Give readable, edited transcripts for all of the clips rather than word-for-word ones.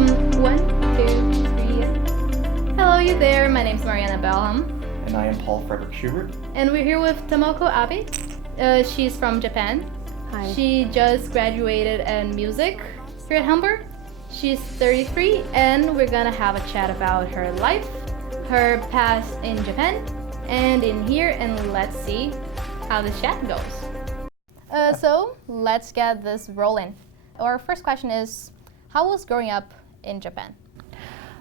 One, two, three. Hello, you there. My name's Belham. And I am Paul Schubert. And we're here with Tomoko Abe. She's from Japan. Hi. She just graduated in music here at Humber. She's 33, and we're gonna have a chat about her life, her past in Japan, and in here, and let's see how this chat goes. So let's get this rolling. Our first question is, how was growing up in Japan?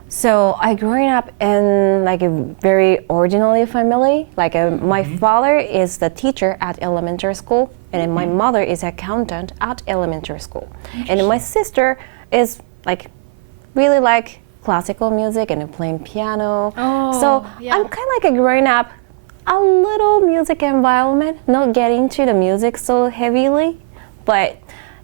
So I grew up in like a very ordinary family. My father is the teacher at elementary school, and then my mother is accountant at elementary school. And then my sister is really like classical music and playing piano. So yeah. I'm kind of like growing up a little music environment, not getting into the music so heavily, but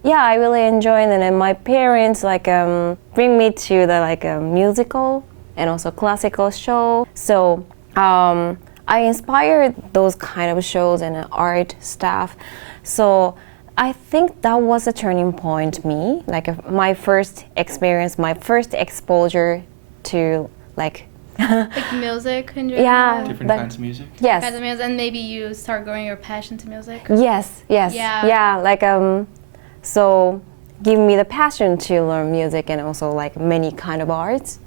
yeah, I really enjoy it. And then my parents bring me to the musical and also classical show. So I inspired those kind of shows and art stuff. So I think that was a turning point me, my first experience, my first exposure to Like music in general? yeah, Different kinds of music? Yes. Kinds of music, and maybe you start growing your passion to music? Yes. Yeah. So give me the passion to learn music and also many kind of arts.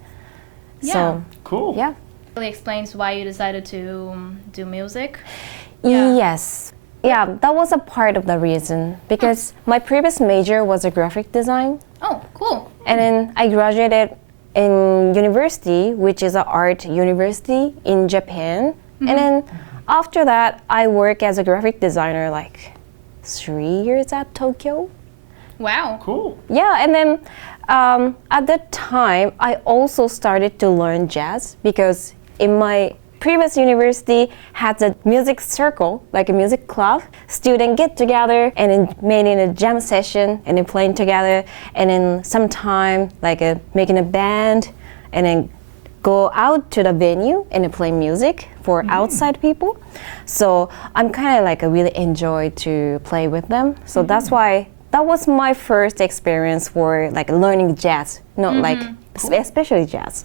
Yeah. So Cool. yeah. Really explains why you decided to do music. Yes. Yeah, that was a part of the reason because my previous major was a graphic design, Oh, cool. and then I graduated in university, which is an art university in Japan. And then after that, I work as a graphic designer 3 years at Tokyo. Wow. Cool. Yeah, and then at that time, I also started to learn jazz because in my previous university had a music circle, like a music club. Students get together and then made in a jam session and then playing together, and then sometime making a band and then go out to the venue and then play music for outside people. So I'm kind of really enjoy to play with them. So that's why that was my first experience for learning jazz, not especially jazz.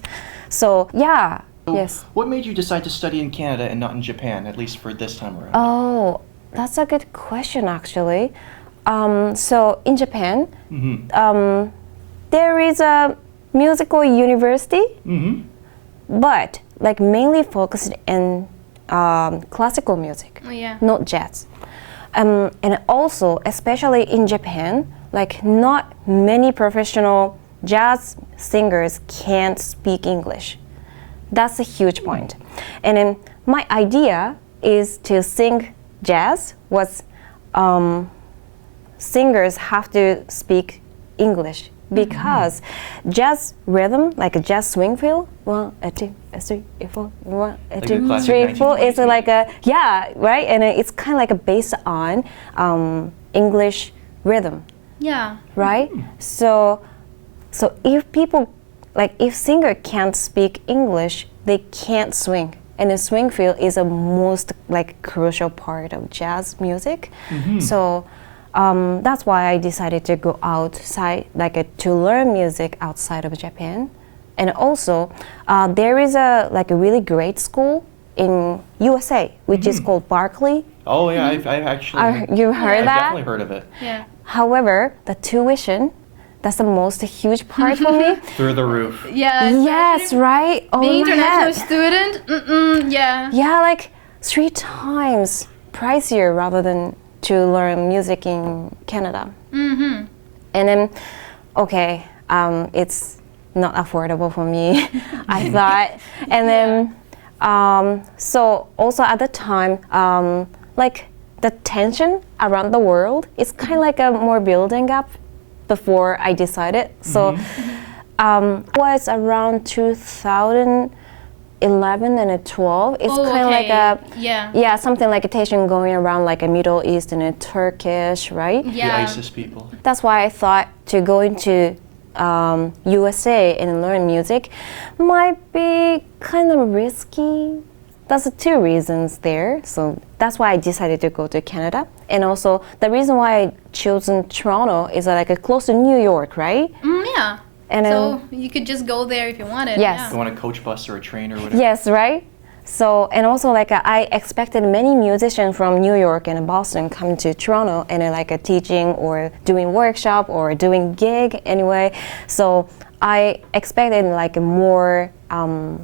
So yeah. So Yes. What made you decide to study in Canada and not in Japan, at least for this time around? Oh, that's a good question actually. So in Japan, there is a musical university, but mainly focused in classical music, Oh, yeah. not jazz. And also, especially in Japan, not many professional jazz singers can't speak English. That's a huge point. And then my idea is to sing jazz was singers have to speak English because jazz rhythm, like a jazz swing feel, 1, 2, 3, 4, 1, Like 2, the classic 3, 4, it's 1920s right? And it's kind of based on English rhythm. Yeah. Right? So if people, if singer can't speak English, they can't swing. And the swing feel is a most crucial part of jazz music. So that's why I decided to go outside, to learn music outside of Japan. And also, there is a really great school in USA, which is called Berkeley. Oh yeah, I've actually You heard I've that? definitely heard of it. Yeah. However, the tuition, that's the most huge part for me. Through the roof. Yeah. Yes, right? Oh Being my international head. student, yeah. Yeah, 3 times pricier rather than to learn music in Canada. And then, okay, it's not affordable for me, I thought. And then, so also at the time, the tension around the world is kind of a more building up before I decided. So was around 2011 and 12. It's kind of something like a tension going around a Middle East and a Turkish, right? Yeah. The ISIS people. That's why I thought to go into USA and learn music might be kind of risky. That's the 2 reasons there. So that's why I decided to go to Canada. And also the reason why I chosen Toronto is close to New York, right? Yeah. And So you could just go there if you wanted. Yes. Go on a coach bus or a train or whatever. yes, right? So, and also like I expected many musicians from New York and Boston come to Toronto and like a teaching or doing workshop or doing gig anyway. So I expected like a more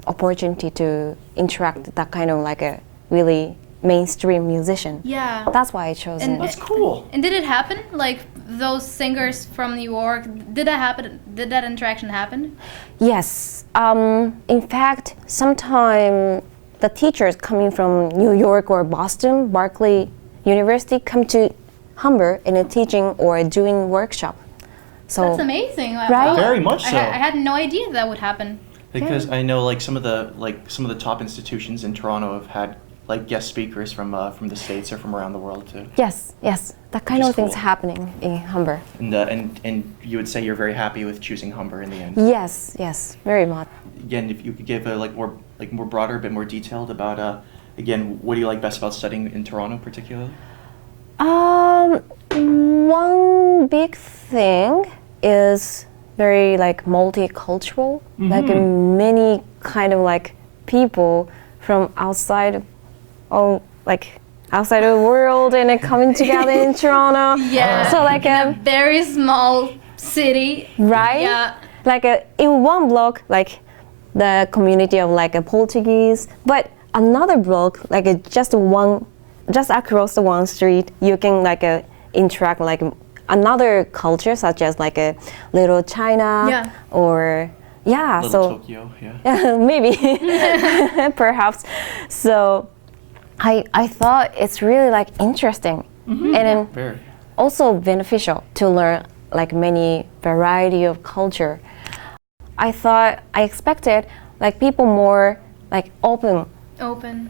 opportunity to interact with that kind of like a really mainstream musician. Yeah. That's why I chose And it. That's cool. And did it happen? Like those singers from New York, did that happen? Did that interaction happen? Yes. In fact, sometimes the teachers coming from New York or Boston, Berkeley University, come to Humber in a teaching or doing workshop. So That's amazing. Right? Very much so. I had no idea that would happen. Because I know like some of the top institutions in Toronto have had like guest speakers from the States or from around the world too. yes, that kind Which of is things cool. happening in Humber. And you would say you're very happy with choosing Humber in the end. Yes, very much. Again, if you could give a more broader, a bit more detailed about again, what do you like best about studying in Toronto particularly? One big thing is very like multicultural, like many kind of like people from outside outside of the world and then coming together in Toronto. Yeah. So like a very small city. right? Yeah. Like in one block, like the community of like a Portuguese, but another block, like just across the one street, you can like interact like another culture, such as like a little China Yeah. or Little so Tokyo, yeah. maybe perhaps. So I thought it's really like interesting and then Very. also beneficial to learn like many variety of culture. I expected like people more like open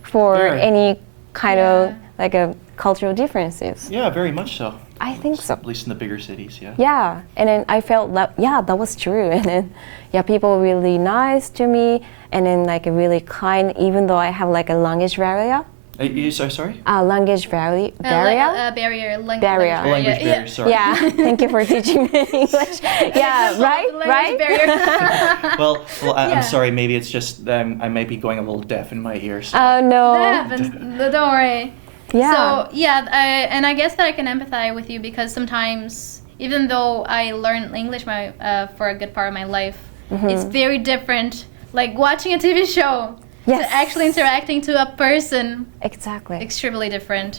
for Very. any kind Yeah. of like a cultural differences. Yeah, very much so. I think so. At least in the bigger cities, yeah. Yeah, and then I felt that that was true, and then people were really nice to me, and then like really kind, even though I have like a language barrier. Sorry? Language barrier. Barrier. Barrier. Language barrier, sorry. Yeah, thank you for teaching me English. Yeah, right. Barrier. Well, Yeah. I'm sorry. Maybe it's just I might be going a little deaf in my ears. Oh no. That happens. Don't worry. Yeah. So yeah, I guess that I can empathize with you because sometimes, even though I learned English for a good part of my life, it's very different. Like watching a TV show Yes. to actually interacting to a person, Exactly. extremely different.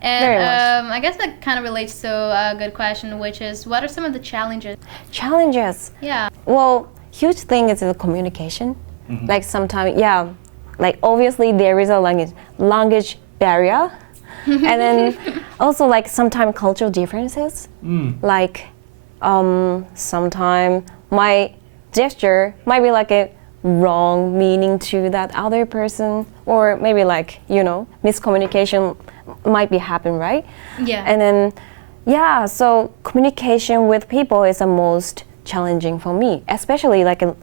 Very much. And I guess that kind of relates to a good question, which is, what are some of the challenges? Challenges. Yeah. Well, huge thing is the communication. Like sometimes, like obviously there is a language barrier, and then also like sometimes cultural differences. Like sometimes my gesture might be like a wrong meaning to that other person, or maybe like miscommunication might be happen, right? Yeah. And then so communication with people is the most challenging for me, especially like a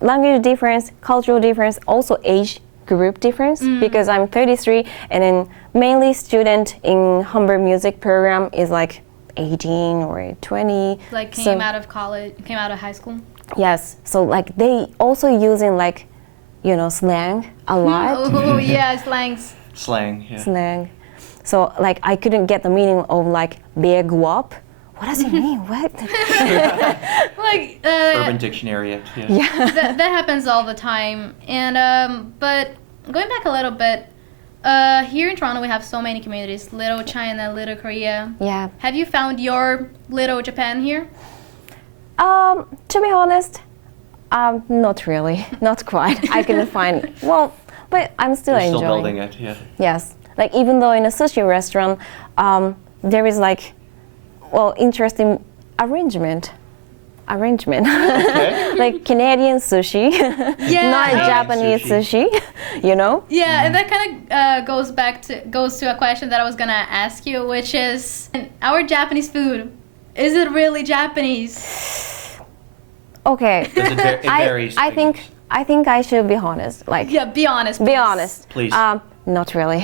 language difference, cultural difference, also age group difference, because I'm 33 and then mainly student in Humber music program is like 18 or 20. Like came out of college, came out of high school. Yes, so like they also using like slang a lot. Oh yeah, slangs. Slang, yeah. Slang. So like I couldn't get the meaning of like big whoop. What does it mean? What? Like Urban Dictionary, yeah. that happens all the time. And but going back a little bit, here in Toronto we have so many communities: Little China, Little Korea. Yeah. Have you found your Little Japan here? To be honest, not really, not quite. I couldn't find. Well, but I'm still You're enjoying. still building it, yeah. Yes, like even though in a sushi restaurant, there is like, interesting arrangement. Okay. Like Canadian sushi, Yeah. not Canadian Japanese sushi. Yeah, and that kind of goes to a question that I was gonna ask you, which is our Japanese food. Is it really Japanese? Okay. It varies. I think I should be honest. Like Yeah, be honest. be please. honest. Please. Not really.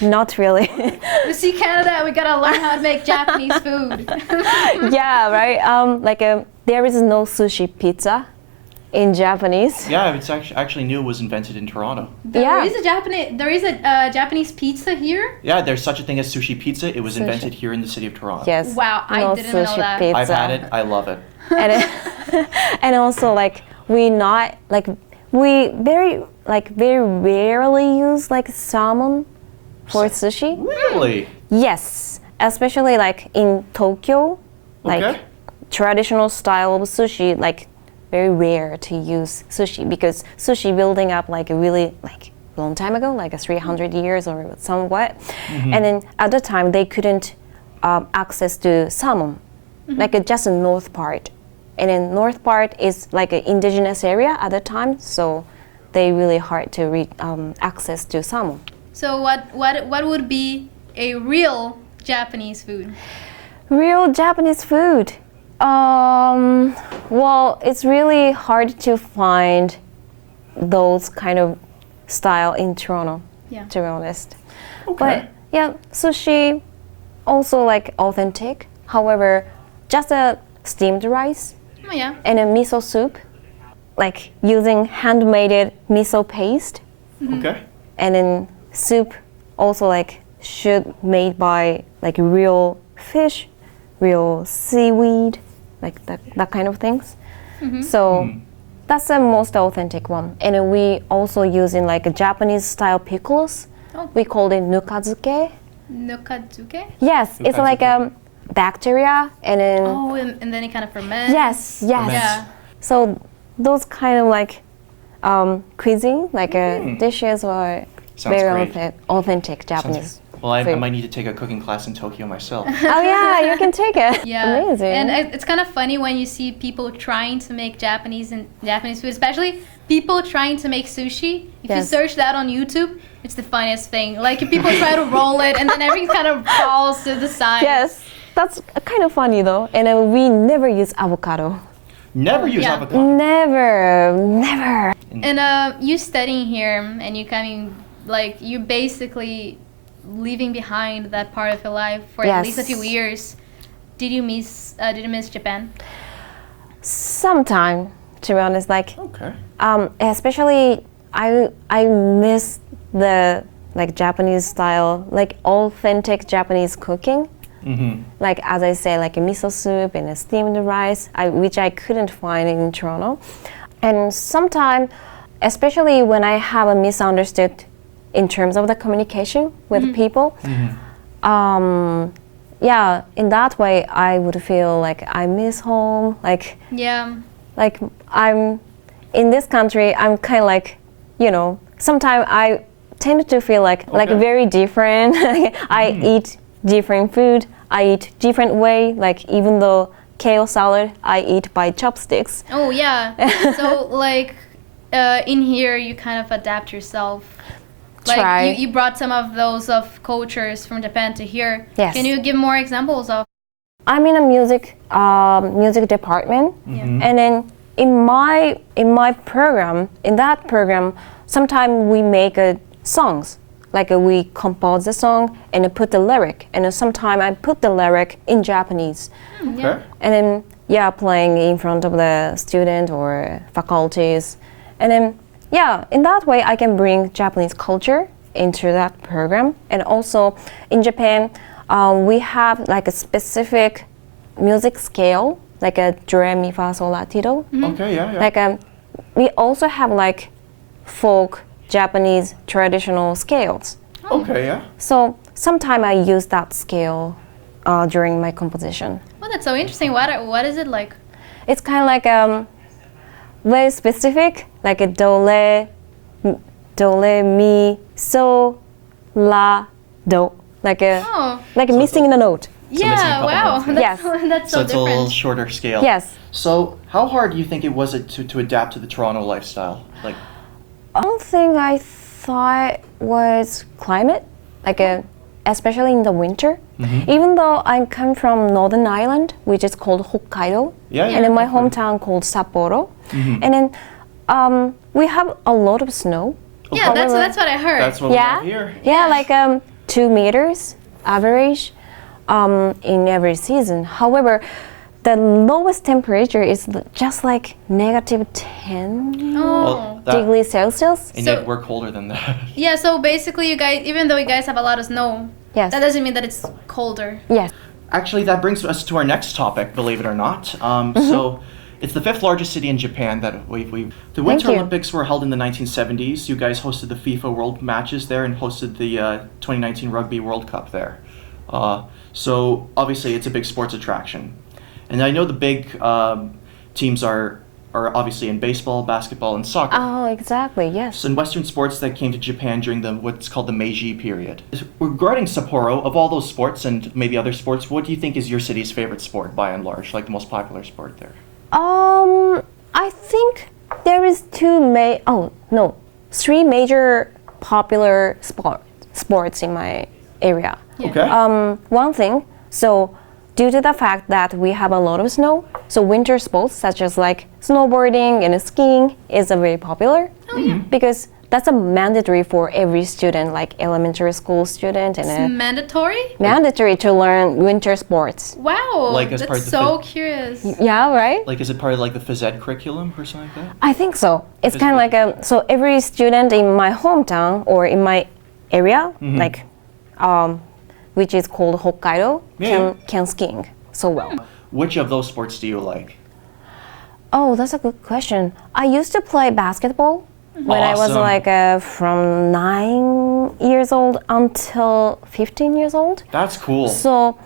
not really. We see Canada, we gotta learn how to make Japanese food. Yeah, right. There is no sushi pizza in Japanese. Yeah, it's actually knew it was invented in Toronto. There is a Japanese pizza here. Yeah, there's such a thing as sushi pizza. It was invented here in the city of Toronto. Yes. Wow, I no didn't know sushi that. Pizza. I've had it. I love it. And also we very rarely use salmon for sushi. Really? Yes, especially in Tokyo, Okay. traditional style of sushi, very rare to use sushi because sushi building up a really long time ago, 300 years or somewhat. And then at the time they couldn't access to salmon, just the north part. And then north part is an indigenous area at the time, so they really hard to access to salmon. So what would be a real Japanese food? Real Japanese food. Well, it's really hard to find those kind of style in Toronto, to be honest. Okay. But yeah, sushi also authentic. However, just a steamed rice Oh yeah. and a miso soup, using handmade miso paste, Okay. and then soup also should made by real fish, real seaweed, that kind of things. So that's the most authentic one. And then we also using a Japanese style pickles. Oh. We call it nukazuke. Nukazuke? Yes, it's Nukazuke. Bacteria and then Oh, and then it kind of ferments. yes. Yeah. So those kind of cuisine, dishes are Sounds very great. authentic Japanese. Well, I food. might need to take a cooking class in Tokyo myself. Oh yeah, you can take it. Yeah. Amazing. And it's kind of funny when you see people trying to make Japanese food, especially people trying to make sushi. If you Yes. search that on YouTube, it's the funniest thing. People try to roll it and then everything kind of falls to the side. Yes, that's kind of funny though. And we never use avocado. Never use Yeah. avocado. Never. And you studying here and you coming, you basically leaving behind that part of your life for at least a few Yes. years. Did you miss Japan? Sometime, to be honest, Okay. especially I miss the Japanese style, authentic Japanese cooking. As I say, a miso soup and a steamed rice, which I couldn't find in Toronto. And sometimes, especially when I have a misunderstood in terms of the communication with people, yeah, in that way I would feel I miss home. Yeah. I'm in this country, I'm kind of sometimes I tend to feel very different. I eat different food, I eat different way, even though kale salad, I eat by chopsticks. Oh yeah. So in here you kind of adapt yourself. Try. You brought some of those cultures from Japan to here. Yes. Can you give more examples of? I'm in a music department, and then in my program, in that program, sometimes we make songs. We compose the song and put the lyric, and sometimes I put the lyric in Japanese, Okay. and then playing in front of the student or faculties, and then in that way I can bring Japanese culture into that program. And also in Japan, we have a specific music scale, a dreary, mi, fa, sol, la, ti, do. Okay, yeah. We also have folk Japanese traditional scales. Okay, yeah. So sometimes I use that scale during my composition. Oh, that's so interesting. What is it like? It's kind of very specific, a do, re, mi, so, la, do. Oh. Missing the note. missing a Yeah. couple Wow. notes, yeah. That's, Yes. that's so So it's a little different. shorter scale. Yes. So how hard do you think it was to adapt to the Toronto lifestyle? One thing I thought was climate, especially in the winter. Even though I come from Northern Island, which is called Hokkaido, Yeah, and in my I've heard. hometown called Sapporo, and then we have a lot of snow. Yeah, that's what I heard. That's what we have here. Yeah, 2 meters average in every season. However, the lowest temperature is just like -10 Oh. degrees Celsius. And So- yet we're colder than that. Yeah, so basically you guys, even though you guys have a lot of snow, Yes. that doesn't mean that it's colder. Yes. Actually, that brings us to our next topic, believe it or not. So, it's the 5th largest city in Japan that we've. The Winter you. Olympics were held in the 1970s. You guys hosted the FIFA World matches there and hosted the 2019 Rugby World Cup there. So, obviously, it's a big sports attraction. And I know the big teams are obviously in baseball, basketball, and soccer. Oh, exactly. Yes. So in Western sports that came to Japan during the what's called the Meiji period. Regarding Sapporo, of all those sports and maybe other sports, what do you think is your city's favorite sport by and large, like the most popular sport there? I think there is three major popular sports in my area. Okay. One thing, so due to the fact that we have a lot of snow, so winter sports such as like snowboarding and skiing is very popular. Oh, yeah. Because that's a mandatory for every student, like elementary school student, and It's mandatory? mandatory to learn winter sports. Wow, Like as part that's of the so curious. Yeah, right? Like, is it part of like the phys ed curriculum or something like that? I think so. It's kind of like so every student in my hometown or in my area, like, which is called Hokkaido, can skiing so well. Which of those sports do you like? Oh, that's a good question. I used to play basketball when I was Awesome. like from 9 years old until 15 years old. That's cool. So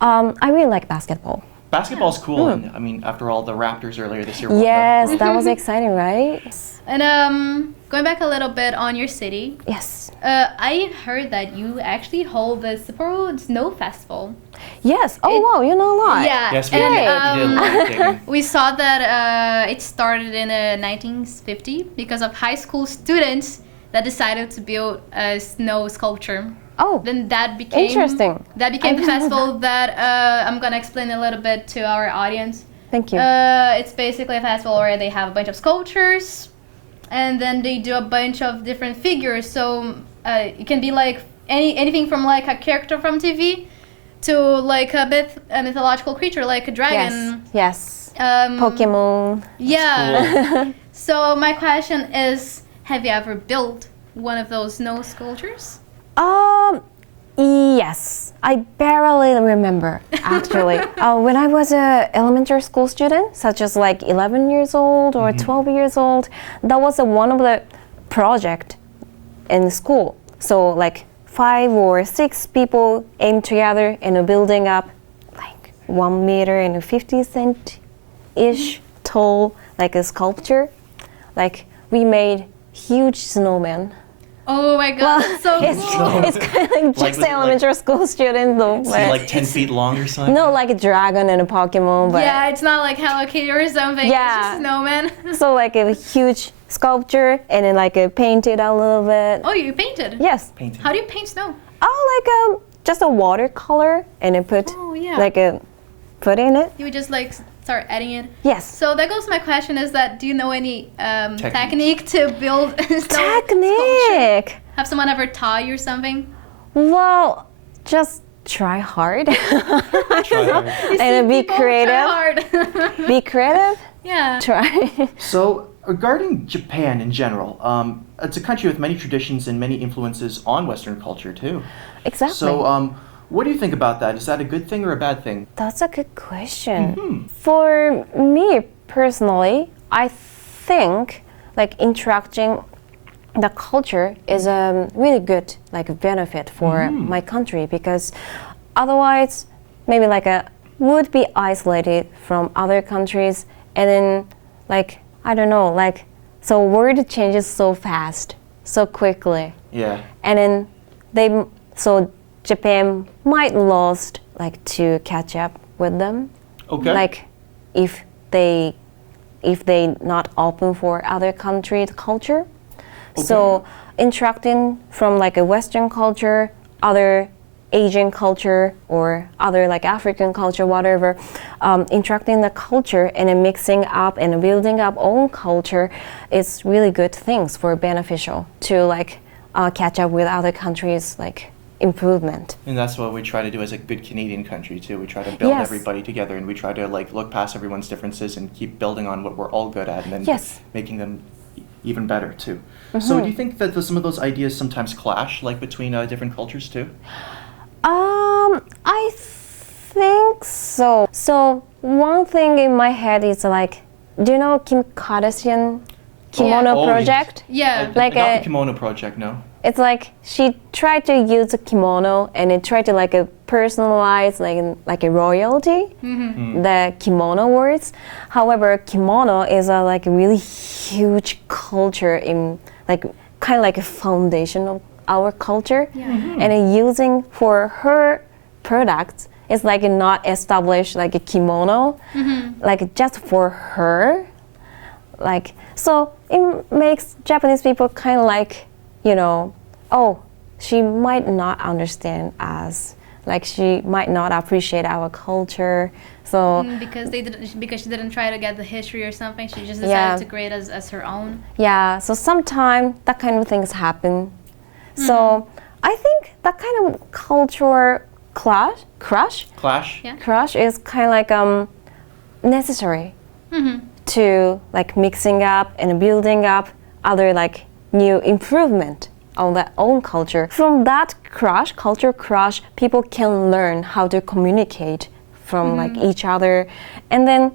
I really like basketball. Basketball's cool, and I mean, after all, the Raptors earlier this year. won the Yes, World that was exciting, right? And going back a little bit on your city, Yes. I heard that you actually hold the Sapporo Snow Festival. Yes. Oh, wow, you know a lot. Yeah, Yes, we and did. We did a lot of digging. we saw that it started in 1950 because of high school students that decided to build a snow sculpture. Oh, Then that became interesting. That became I the didn't know festival that I'm gonna explain a little bit to our audience. Thank you. It's basically a festival where they have a bunch of sculptures, and then they do a bunch of different figures. So it can be like anything from like a character from TV to like a mythological creature like a dragon. Yes. Um, Pokemon. Yeah. So my question is, have you ever built one of those snow sculptures? Yes. I barely remember actually. When I was a elementary school student, such as like 11 years old or 12 years old, that was one of the project in school. So like 5 or 6 people aimed together in a building up like 1 meter and 50 cent ish tall, like a sculpture. Like we made huge snowman. Oh my god, that's so cool. It's kind of like just was it elementary school student though. Is but- it like 10 feet long or something? no, like a dragon and a Pokemon, but Yeah, it's not like Hello Kitty or something. Yeah. It's just snowman. so like a huge sculpture and then like painted a little bit. Oh, you painted? Yes. Painting. How do you paint snow? Oh, like just a watercolor and then put Oh, yeah. like a put in it. You would just like start adding it. Yes. So that goes to my question: is that do you know any technique to build snow sculpture? Technique. Have someone ever taught you or something? Well, just try hard Try hard. You see and be people try creative. hard. Be creative. Yeah. Try. So, regarding Japan in general, it's a country with many traditions and many influences on Western culture too. Exactly. So, what do you think about that? Is that a good thing or a bad thing? That's a good question. For me personally, I think like interacting the culture is a really good like benefit for my country because otherwise maybe like would be isolated from other countries and then like I don't know like so world changes so fast so quickly Yeah. and then Japan might lost like to catch up with them. Okay. Like if they not open for other countries' culture. So interacting from like a Western culture, other Asian culture or other like African culture, whatever, interacting the culture and then mixing up and building up own culture is really good things for beneficial to like catch up with other countries like improvement. And that's what we try to do as a good Canadian country too. We try to build Yes. everybody together, and we try to like look past everyone's differences and keep building on what we're all good at, and then Yes. making them even better too. So do you think that some of those ideas sometimes clash, like between different cultures too? I think so. So one thing in my head is like, do you know Kim Kardashian kimono Oh, project? Yeah. Like not a- the kimono project, no. It's like she tried to use a kimono and it tried to like a personalize like a royalty, the kimono words. However, kimono is a like a really huge culture in like kind of like a foundation of our culture, and using for her products is like not established like a kimono, like just for her. Like so, it makes Japanese people kind of like, you know, oh, she might not understand us, like she might not appreciate our culture. So Because she didn't try to get the history or something. She just decided Yeah. to create as her own. yeah, so sometimes that kind of things happen. So I think that kind of cultural crush Clash? Yeah. crush is kind of like necessary to like mixing up and building up other like new improvement on their own culture. From that culture crush, people can learn how to communicate from like each other, and then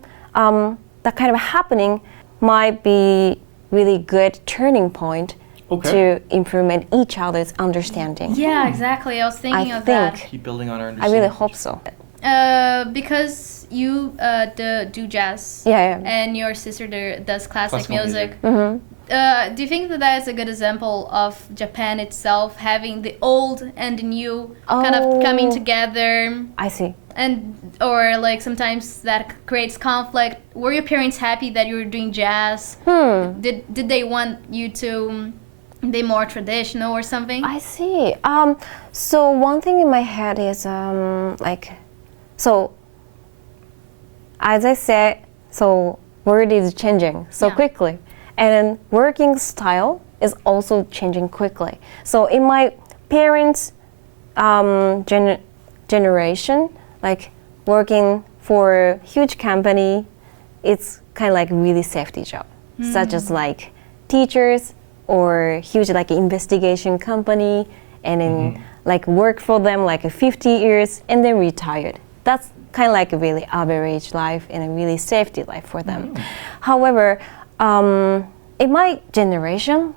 that kind of happening might be really good turning point Okay. to improvement each other's understanding. Yeah, exactly. I was thinking I of that. think Keep building on our I understanding. really hope so. Because you do jazz. Yeah, yeah. And your sister does classic Classical music. music. Do you think that is a good example of Japan itself having the old and the new kind of coming Oh. together? I see. And or like sometimes that creates conflict. Were your parents happy that you were doing jazz? Did they want you to be more traditional or something? I see. So one thing in my head is like, so as I said, so word is changing so Yeah. quickly, and then working style is also changing quickly. So in my parents' generation, like working for a huge company, it's kind of like really safety job, such as like teachers or huge like investigation company, and then like work for them like 50 years and then retired. That's kind of like a really average life and a really safety life for them. However, in my generation,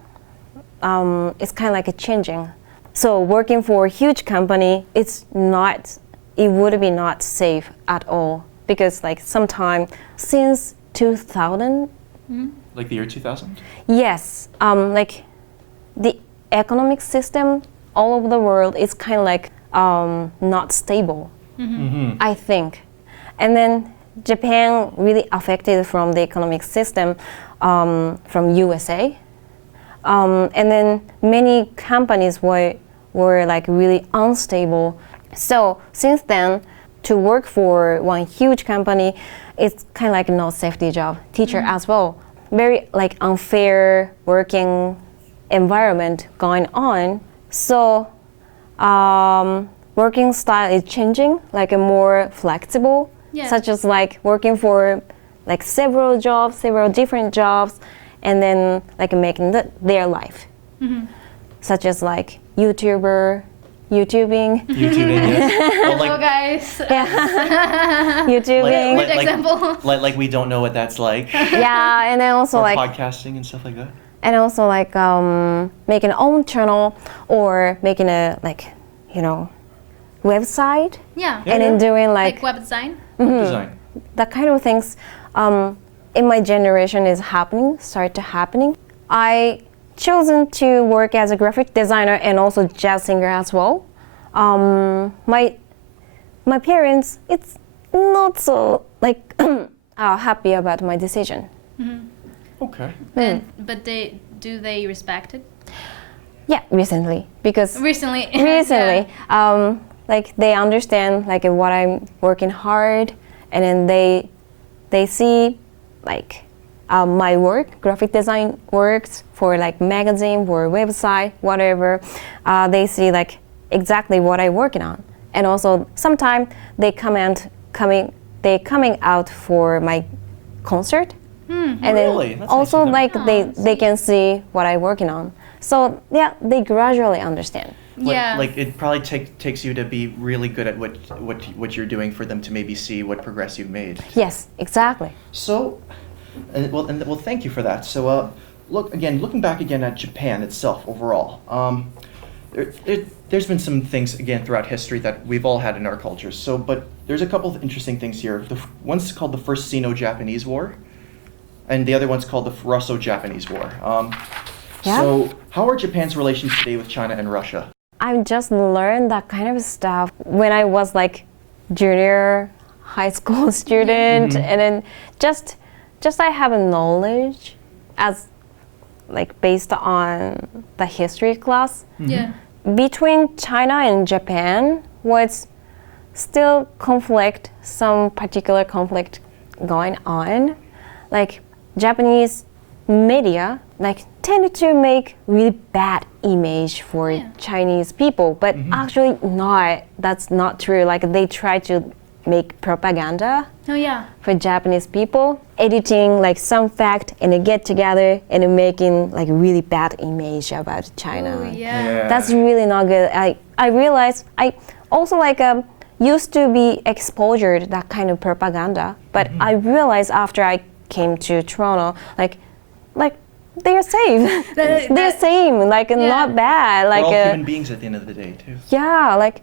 it's kind of like a changing. So working for a huge company, it would be not safe at all, because like sometime since 2000, Like the year 2000? yes, like the economic system all over the world is kind of like not stable, I think. And then Japan really affected from the economic system from USA. And then many companies were like really unstable. So since then, to work for one huge company, it's kind of like no safety job. Teacher as well, very like unfair working environment going on. So working style is changing, like a more flexible, Yeah. such as like working for like several different jobs, and then like making their life, such as like YouTubing, YouTubing, yes. Well, Hello guys. YouTubing, Good example. Like we don't know what that's like. yeah, and then also Or like podcasting and stuff like that. and also like making own channel or making a like, you know, website, Yeah. and then doing Like like web design. Design. that kind of things in my generation is start to happening. I chosen to work as a graphic designer and also jazz singer as well. My parents, it's not so like happy about my decision. Okay. But do they respect it? Yeah, recently, because Recently. like they understand like what I'm working hard, and then they see like my work, graphic design works for like magazine or website, whatever. They see like exactly what I'm working on. And also sometimes they coming out for my concert. And Really? then That's also nice of them. like they can see what I'm working on. So yeah, they gradually understand. Yeah. Like it probably takes you to be really good at what you're doing for them to maybe see what progress you've made. Yes, exactly. So, well, thank you for that. So, looking back again at Japan itself overall, there's been some things again throughout history that we've all had in our cultures. So, but there's a couple of interesting things here. One's called the First Sino-Japanese War, and the other one's called the Russo-Japanese War. So, how are Japan's relations today with China and Russia? I just learned that kind of stuff when I was like junior high school student, and then just I have a knowledge as like based on the history class. Yeah. Between China and Japan was still some particular conflict going on. Like Japanese media like tended to make really bad image for Chinese people, but actually that's not true. Like they try to make propaganda Oh yeah. for Japanese people, editing like some fact and then get together and then making like really bad image about China. Oh yeah. That's really not good. I realized I also like used to be exposure to that kind of propaganda, but I realized after I came to Toronto, like they're safe. They're same, like not bad. Like We're all human beings at the end of the day, too. yeah, like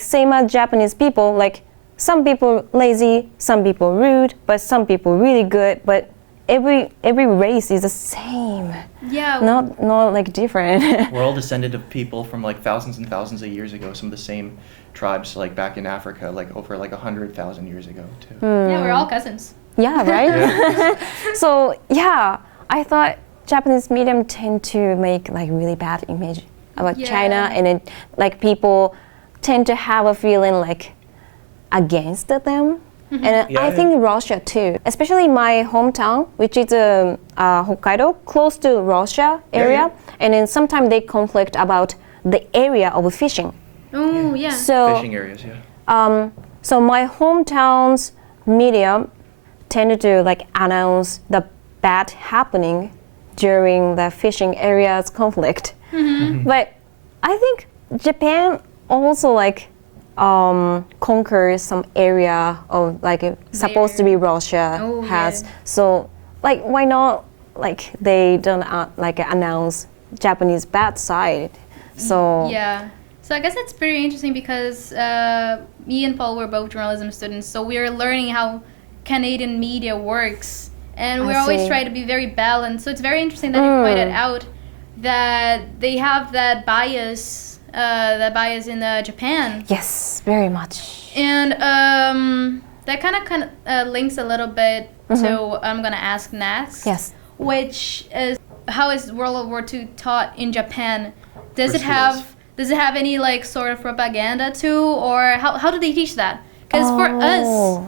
same as Japanese people. Like some people lazy, some people rude, but some people really good. But every race is the same. Yeah. Not like different. We're all descended of people from like thousands and thousands of years ago. Some of the same tribes, like back in Africa, like over like 100,000 years ago, too. Yeah, we're all cousins. Yeah, right. Yeah. So yeah, I thought Japanese media tend to make like really bad image about China, and it, like people tend to have a feeling like against them. And I think Russia too, especially my hometown, which is Hokkaido, close to Russia area, and then sometimes they conflict about the area of fishing. Oh yeah. So Fishing areas, yeah. so my hometown's media tended to like announce the bad happening during the fishing area's conflict. But I think Japan also like conquers some area of like supposed to be Russia has. So like why not like they don't like announce Japanese bad side. So yeah. So I guess it's pretty interesting because me and Paul were both journalism students, so we're learning how Canadian media works, and we always try to be very balanced. So it's very interesting that you pointed out that they have that bias in Japan. yes, very much. And that kind of links a little bit to what I'm gonna ask next. Yes. Which is, how is World War II taught in Japan? Does For it have schools. does it have any like sort of propaganda too, or how do they teach that? Because for us,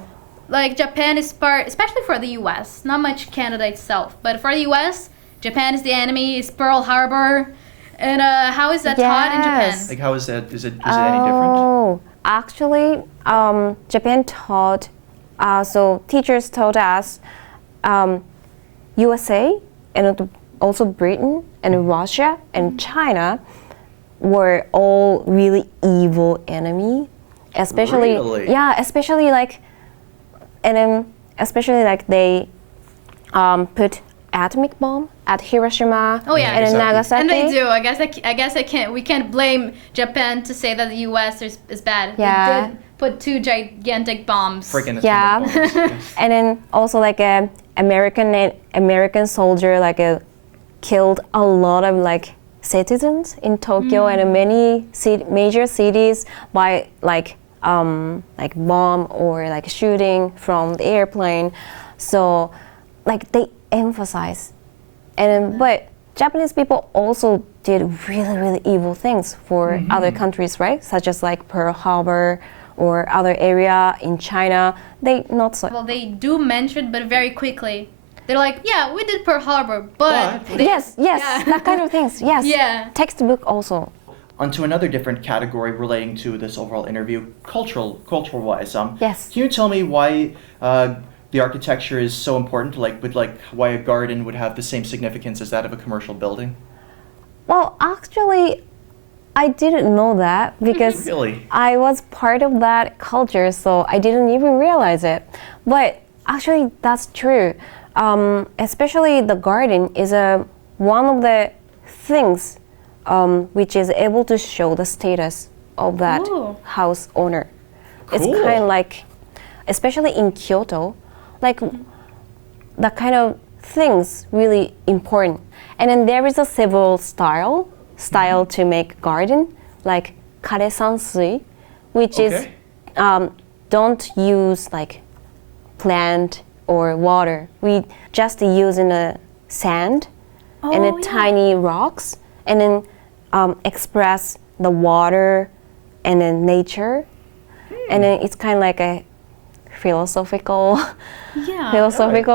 like Japan is part, especially for the U.S. Not much Canada itself, but for the U.S., Japan is the enemy. It's Pearl Harbor, and how is that taught in Japan? Yes. Like, how is that? Is it any different? Oh, actually, Japan taught. So teachers told us, USA and also Britain and Russia and China were all really evil enemy, especially Really? especially like, and then especially like they put atomic bomb at Hiroshima Oh, yeah. and in Nagasaki. Nagasaki. And they do. I guess we can't blame Japan to say that the U.S. is bad. Yeah. They did put 2 gigantic bombs. Freaking atomic Yeah. bombs. Yes. And then also like American soldier like killed a lot of like citizens in Tokyo and many major cities by like bomb or like shooting from the airplane. So like they emphasize, and but Japanese people also did really evil things for other countries, right? Such as like Pearl Harbor or other area in China. They not so. Well, they do mention, but very quickly. They're like, yeah, we did Pearl Harbor, but But- they- Yes, Yeah. that kind of things. Yes. Yeah. Textbook also. onto another different category relating to this overall interview, cultural-wise. Yes. Can you tell me why the architecture is so important? Why a garden would have the same significance as that of a commercial building? Well, actually, I didn't know that because Really? I was part of that culture, so I didn't even realize it. But actually, that's true. Especially the garden is one of the things which is able to show the status of that Ooh. house owner. It's Cool. kind of like, especially in Kyoto, like that kind of things really important. And then there is a several style to make garden, like kare sansui, which is don't use like plant or water. We just use in the sand and the tiny rocks, and then express the water and then nature, and then it's kind of like a philosophical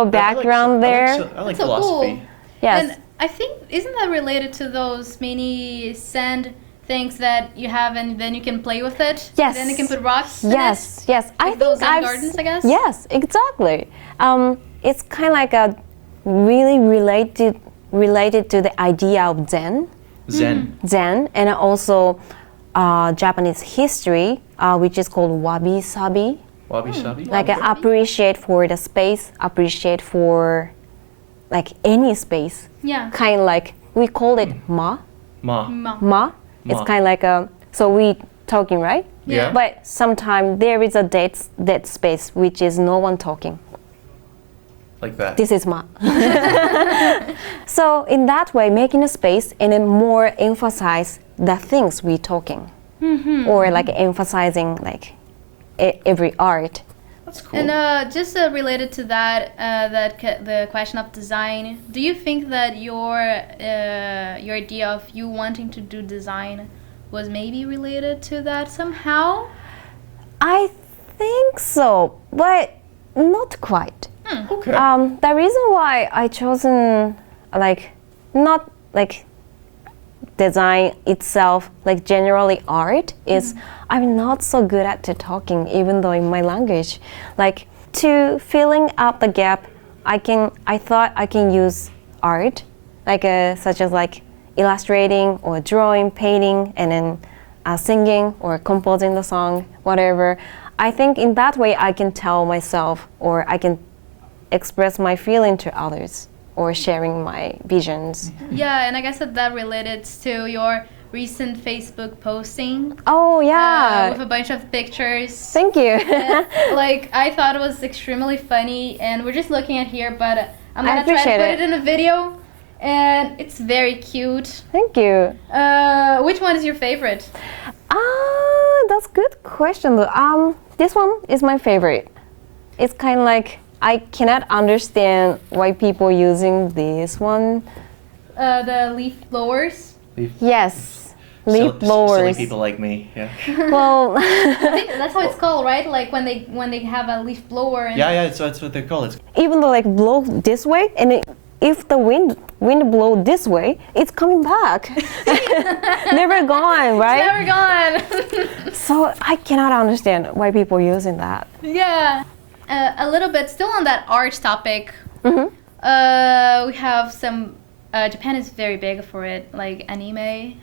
background there. I like That's so philosophy. cool. Yes. And I think, isn't that related to those mini sand things that you have and then you can play with it? Yes. Then you can put rocks in Yes, yes. I Like those think Zen I've gardens, I guess? Yes, exactly. It's kind of like a really related to the idea of Zen, and also Japanese history, which is called wabi-sabi. Wabi-sabi? Like appreciate for the space, appreciate for like any space. Yeah. Kind of like we call it ma. Ma. It's Ma. kind of like so we talking, right? Yeah. But sometimes there is a dead space which is no one talking. Like that. This is ma. So in that way, making a space and then more emphasize the things we talking, or like emphasizing like every art. That's cool. And just related to that, the question of design, do you think that your idea of you wanting to do design was maybe related to that somehow? I think so, but not quite. Okay. The reason why I chosen like not like design itself, like generally art, is I'm not so good at talking, even though in my language. Like to filling up the gap, I thought I can use art, like such as like illustrating or drawing, painting, and then singing or composing the song, whatever. I think in that way I can tell myself, or I can express my feeling to others, or sharing my visions. Yeah, and I guess that related to your recent Facebook posting. Oh yeah. With a bunch of pictures. Thank you. Like I thought it was extremely funny, and we're just looking at here, but I'm I gonna try to appreciate put it. it in a video, and it's very cute. Thank you. Which one is your favorite? That's a good question though. This one is my favorite. It's kind of like I cannot understand why people using this one. The leaf blowers. Yes, leaf blowers. Silly people like me. Yeah. Well, I think that's how it's called, right? Like when they have a leaf blower. And Yeah. That's what they call it. even though like blow this way, and if the wind blow this way, it's coming back. Never gone, right? Never gone. So I cannot understand why people using that. Yeah. A little bit still on that art topic. Mm-hmm. We have some. Japan is very big for it, like anime.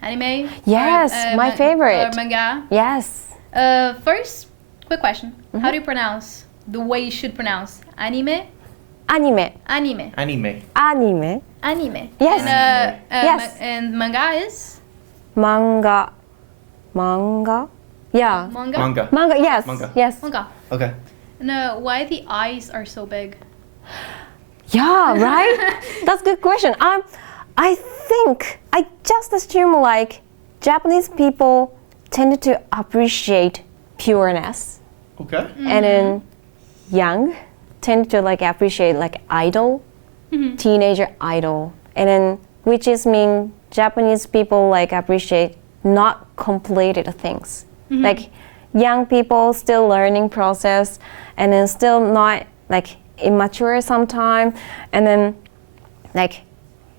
Yes, my favorite. Or manga. Yes. First, quick question: how do you pronounce the way you should pronounce anime? Anime. Anime. Anime. Anime. Anime. Yes. And, Yes. And manga is Manga. Manga. Yeah. manga. Manga. Manga. Yes. Manga. Yes. Manga. Okay. And why the eyes are so big? Yeah. Right. That's a good question. I think I just assume like Japanese people tended to appreciate pureness, Okay. and then young tend to like appreciate like idol, teenager idol, and then which is mean Japanese people like appreciate not completed things, like young people still learning process, and then still not like immature sometime, and then like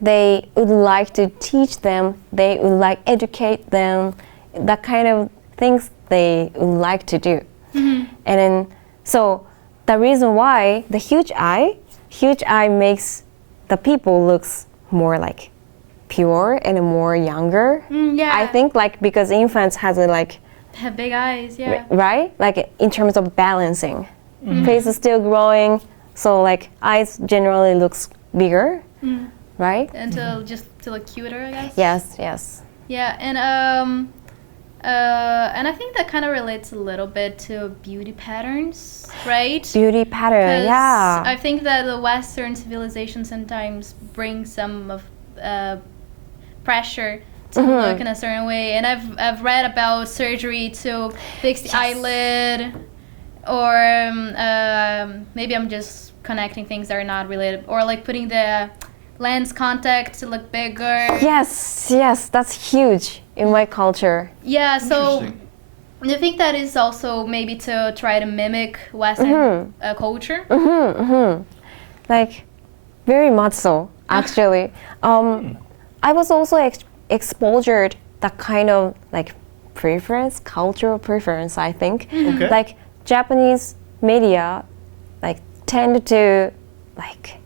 they would like to teach them, they would like educate them, that kind of things they would like to do. And then, so the reason why the huge eye makes the people looks more like pure and more younger. I think like because infants has a like Have big eyes, yeah. right? Like in terms of balancing. Face is still growing, so like eyes generally looks bigger, right? And just to look cuter, I guess. Yes. Yeah, and I think that kind of relates a little bit to beauty patterns, right? Beauty pattern, 'Cause yeah. I think that the Western civilization sometimes brings some of pressure to look in a certain way, and I've read about surgery to fix the eyelid, or maybe I'm just connecting things that are not related, or like putting the lens contact to look bigger. Yes, that's huge in my culture. Yeah, so Interesting. I think that is also maybe to try to mimic Western culture. Like very much so, actually. I was also exposed that kind of like preference, cultural preference, I think. Okay. Like Japanese media like tend to like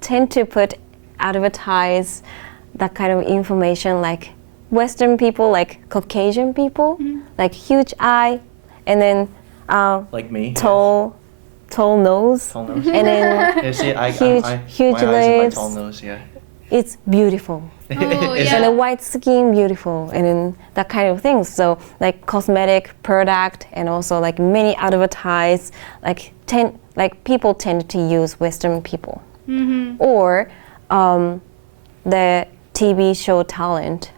tend to put advertise that kind of information like Western people, like Caucasian people, like huge eye, and then Like me. tall nose, Tall nose. and then Yeah, see, huge my eyes and my lips. tall nose, yeah. It's beautiful. Oh, Is yeah. And the white skin, beautiful, and then that kind of things. So like cosmetic product, and also like many advertise, like people tend to use Western people, or the TV show talent,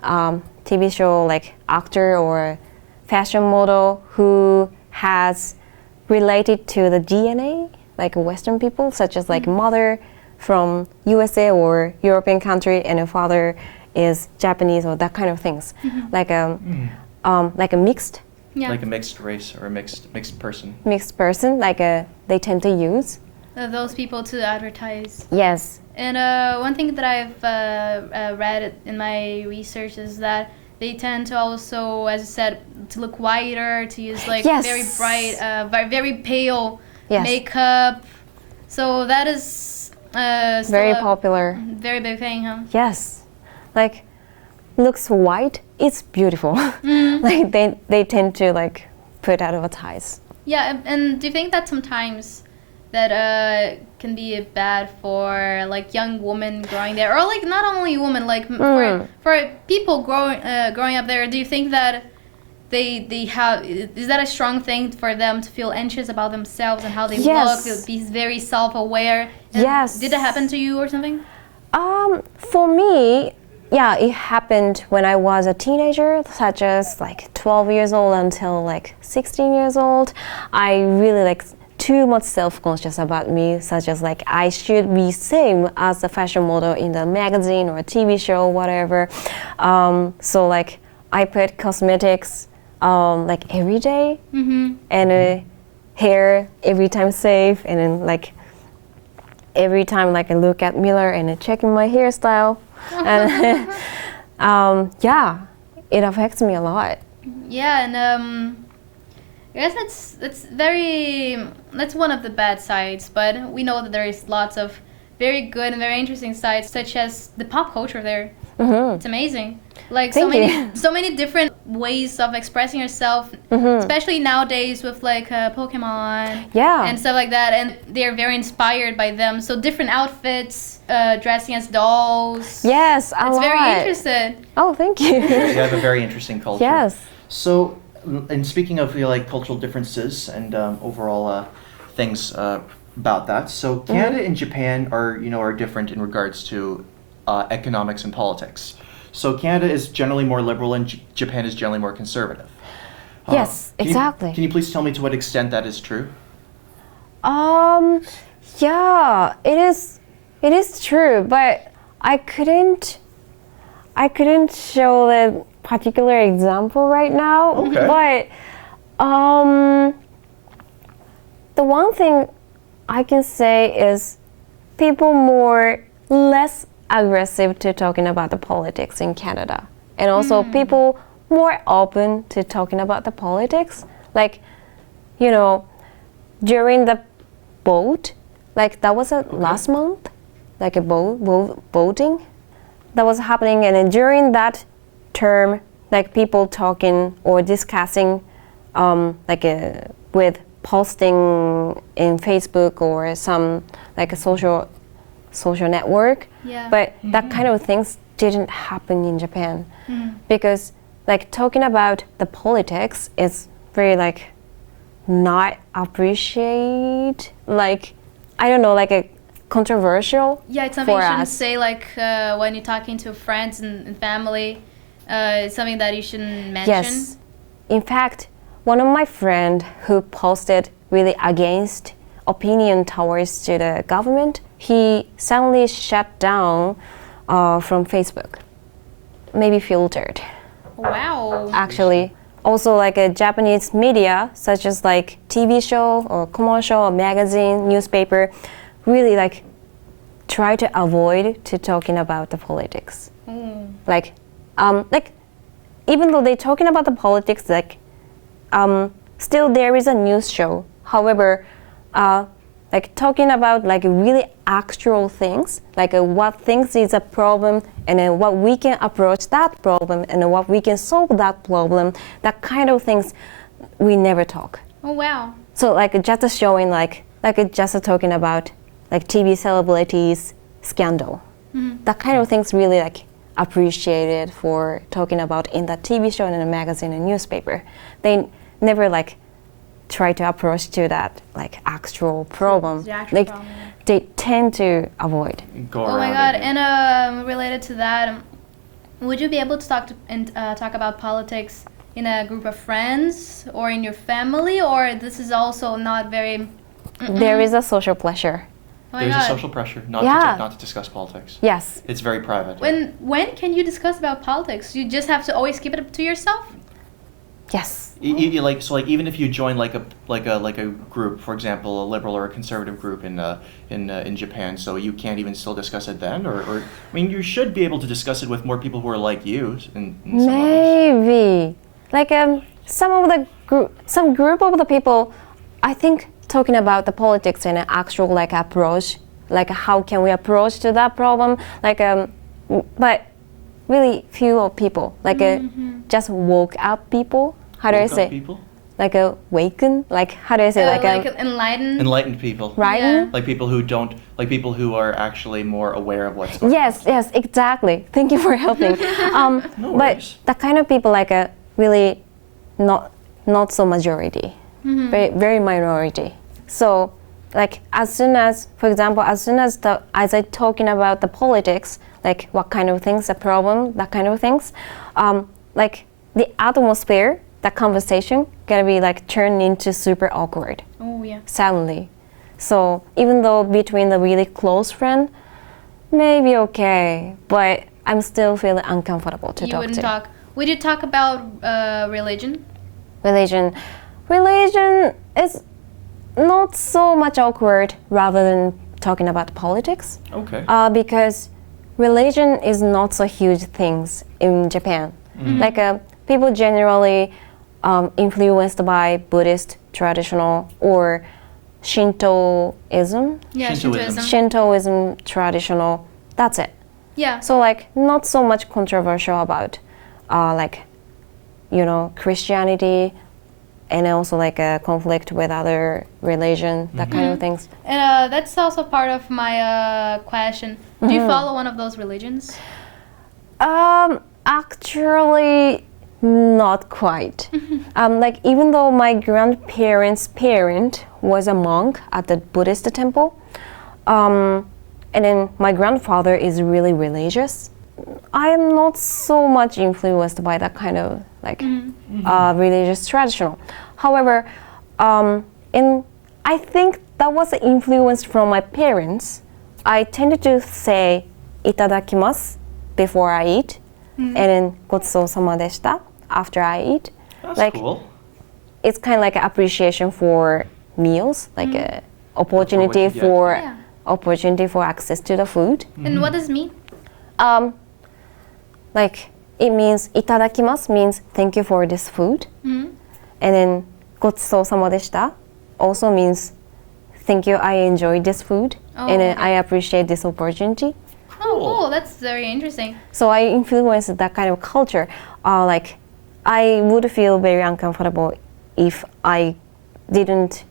TV show like actor or fashion model who has related to the DNA, like Western people, such as like mother from USA or European country, and a father is Japanese, or that kind of things, like a mixed Yeah. Like a mixed race or a mixed person. person, they tend to use. Those people to advertise. Yes. And one thing that I've read in my research is that they tend to also, as I said, to look whiter, to use like Yes. very bright, very pale Yes. makeup. So that is still Very a popular. very big thing, huh? Yes, like looks white. It's beautiful. Like they tend to like put advertise. Yeah, and do you think that sometimes that can be bad for like young women growing there, or like not only women, like for people growing up there? Do you think that they have, is that a strong thing for them to feel anxious about themselves and how they Yes. look, be very self-aware? And Yes. Did that happen to you or something? For me, yeah, it happened when I was a teenager, such as like 12 years old until like 16 years old. I really like too much self-conscious about me, such as like I should be same as a fashion model in the magazine or a TV show, whatever. So like I put cosmetics like every day, and hair every time safe, and then like every time like I look at mirror and checking my hairstyle, and yeah, it affects me a lot. Yeah, and I guess that's one of the bad sides, but we know that there is lots of very good and very interesting sides, such as the pop culture there. It's amazing. Like Thank you. so many different ways of expressing yourself, especially nowadays with like Pokemon Yeah. and stuff like that, and they're very inspired by them. So different outfits, dressing as dolls. Yes, a It's lot. very interesting. Oh, thank you. You have a very interesting culture. Yes. So, and speaking of like cultural differences and overall things about that, so Canada and Japan are different in regards to economics and politics. So Canada is generally more liberal and Japan is generally more conservative. Yes, Can exactly. you please tell me to what extent that is true? Yeah, it is true, but I couldn't show the particular example right now. Okay. But the one thing I can say is people less aggressive to talking about the politics in Canada and also people more open to talking about the politics. Like, you know, during the vote, like that was last month, like a voting that was happening, and then during that term, like people talking or discussing, with posting in Facebook or some like a social network. Yeah. But that kind of things didn't happen in Japan because like talking about the politics is very like not appreciate, like I don't know, like a controversial. Yeah, it's something for you shouldn't us. say like when you're talking to friends and family. It's something that you shouldn't mention. Yes. In fact, one of my friend who posted really against opinion towards to the government, he suddenly shut down from Facebook. Maybe filtered. Wow. Actually, also like a Japanese media, such as like TV show or commercial or magazine, newspaper, really like try to avoid to talking about the politics. Like even though they're talking about the politics, like still there is a news show. However, like talking about like really actual things, like what things is a problem, and then what we can approach that problem, and then what we can solve that problem. That kind of things we never talk. Oh wow. So like just showing like just talking about like TV celebrities scandal. That kind of things really like appreciated for talking about in the TV show and in the magazine and newspaper. They never like try to approach to that like actual problem. The actual like problem. they tend to avoid. Go Oh my around god! it. And related to that, would you be able to talk about politics in a group of friends or in your family, or this is also not very? There is a social pleasure. Oh my There's god! a social pressure not to discuss politics. Yes. It's very private. When can you discuss about politics? You just have to always keep it up to yourself. Yes. You like so like even if you join like a group, for example, a liberal or a conservative group in Japan, so you can't even still discuss it then, or I mean you should be able to discuss it with more people who are like you in some levels. Maybe like some group of the people, I think talking about the politics and an actual like approach, like how can we approach to that problem, like but really few of people, like just woke up people. How do I Woke up say? people? Like waken? Like how do I say? Like enlightened. Enlightened people. Right? Yeah. Like people who are actually more aware of what's going on. Yes, exactly. Thank you for helping. No But worries. that kind of people like really not so majority, very minority. So like as soon as, for example, as I talking about the politics, like what kind of things, a problem, that kind of things, like the atmosphere, that conversation gonna be like turned into super awkward Oh yeah. suddenly. So even though between the really close friend, maybe okay, but I'm still feeling uncomfortable to You talk wouldn't to. talk. Would you talk about religion? Religion is not so much awkward rather than talking about politics, Okay. because religion is not so huge things in Japan. Like people generally influenced by Buddhist traditional or Shintoism. Yeah, Shintoism. Shintoism traditional. That's it. Yeah. So like not so much controversial about like Christianity, and also like a conflict with other religion, that kind of things. And that's also part of my question. Do you follow one of those religions? Actually, not quite. Like even though my grandparents' parent was a monk at the Buddhist temple, and then my grandfather is really religious, I am not so much influenced by that kind of like religious traditional. However, I think that was influenced from my parents. I tended to say "itadakimasu" before I eat, and then "gotsou-sama deshita" after I eat. That's like, cool. It's kind of like an appreciation for meals, like a opportunity For what you get. Yeah. opportunity for access to the food. And what does it mean? Like it means いただきます means thank you for this food. And then ごちそうさまでした also means thank you, I enjoyed this food. And then I appreciate this opportunity. Oh, cool. That's very interesting. So I influenced that kind of culture. Like, I would feel very uncomfortable if I didn't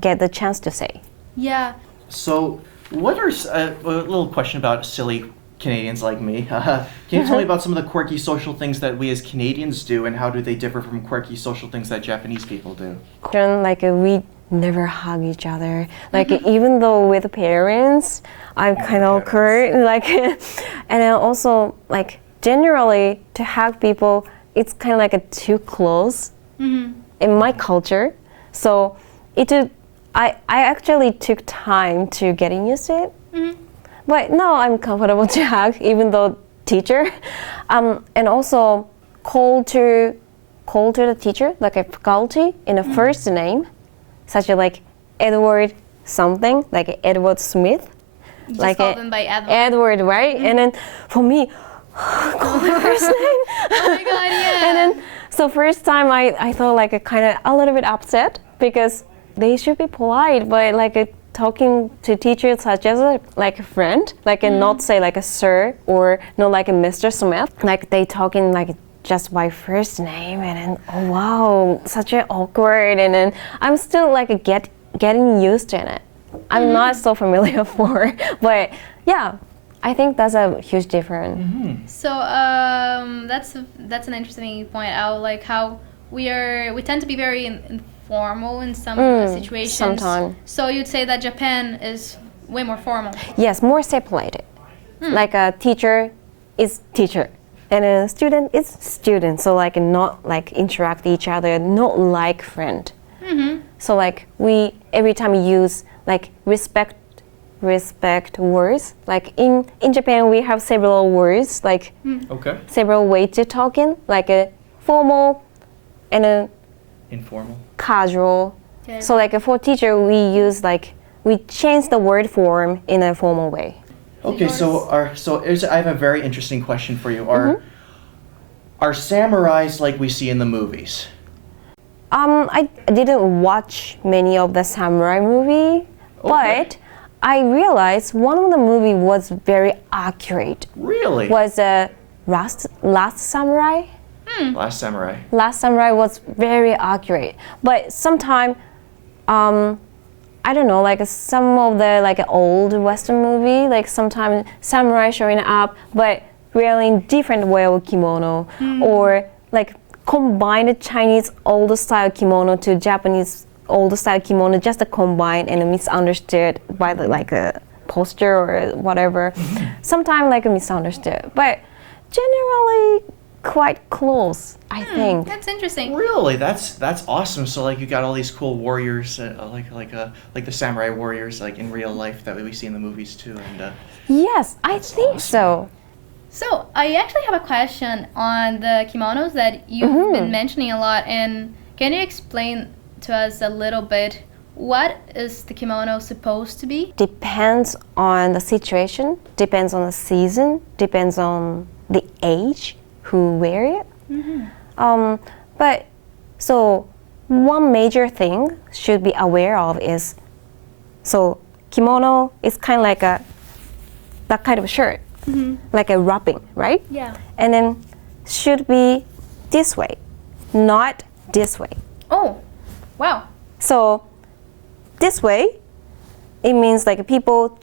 get the chance to say. Yeah. So, what are a little question about silly Canadians like me? Can you tell me about some of the quirky social things that we as Canadians do, and how do they differ from quirky social things that Japanese people do? Like, we never hug each other. Like, even though with parents, I'm kind of awkward. Like, and then also, like, generally to hug people, it's kind of like a too close in my culture. So I actually took time to getting used to it. But now I'm comfortable to hug, even though teacher. And also call to the teacher, like a faculty in a first name, such as like Edward something, like Edward Smith. Just like call them by Edward. Edward, right? And then for me, call my first name. Oh my god, yeah. And then, so first time I thought like a little bit upset because they should be polite, but like talking to teachers such as like a friend, like and not say like a sir or not like a Mr. Smith, like they talking like just by first name, and then oh wow, such an awkward, and then I'm still like getting used to it. I'm not so familiar for, but yeah. I think that's a huge difference. So that's an interesting point out, like how we tend to be very informal in some situations. Sometimes. So you'd say that Japan is way more formal. Yes, more separated. Like a teacher is teacher, and a student is student. So like not like interact each other, not like friend. So like we every time use like respect words. Like in Japan, we have several words, like several ways to talk in, like a formal and a informal, casual. Okay. So like for teacher, we change the word form in a formal way. Okay, I have a very interesting question for you. Are samurais like we see in the movies? I didn't watch many of the samurai movie, but I realized one of the movie was very accurate. Really? Was Last Samurai? Last Samurai. Last Samurai was very accurate, but sometimes, I don't know, like some of the like old Western movie, like sometimes samurai showing up, but wearing different way of kimono, or like combine the Chinese old style kimono to Japanese old style kimono, just a combine and misunderstood by the like a posture or whatever. Sometimes like a misunderstood, but generally quite close, I think. That's interesting. Really, that's awesome. So like you got all these cool warriors, like the samurai warriors, like in real life that we see in the movies too. And yes, I think awesome. so. So I actually have a question on the kimonos that you've been mentioning a lot, and can you explain to us a little bit what is the kimono supposed to be? Depends on the situation, depends on the season, depends on the age who wear it. But so one major thing should be aware of is, so kimono is kind of like that kind of shirt, like a wrapping, right? Yeah. And then should be this way, not this way. Oh, wow. So this way, it means like people,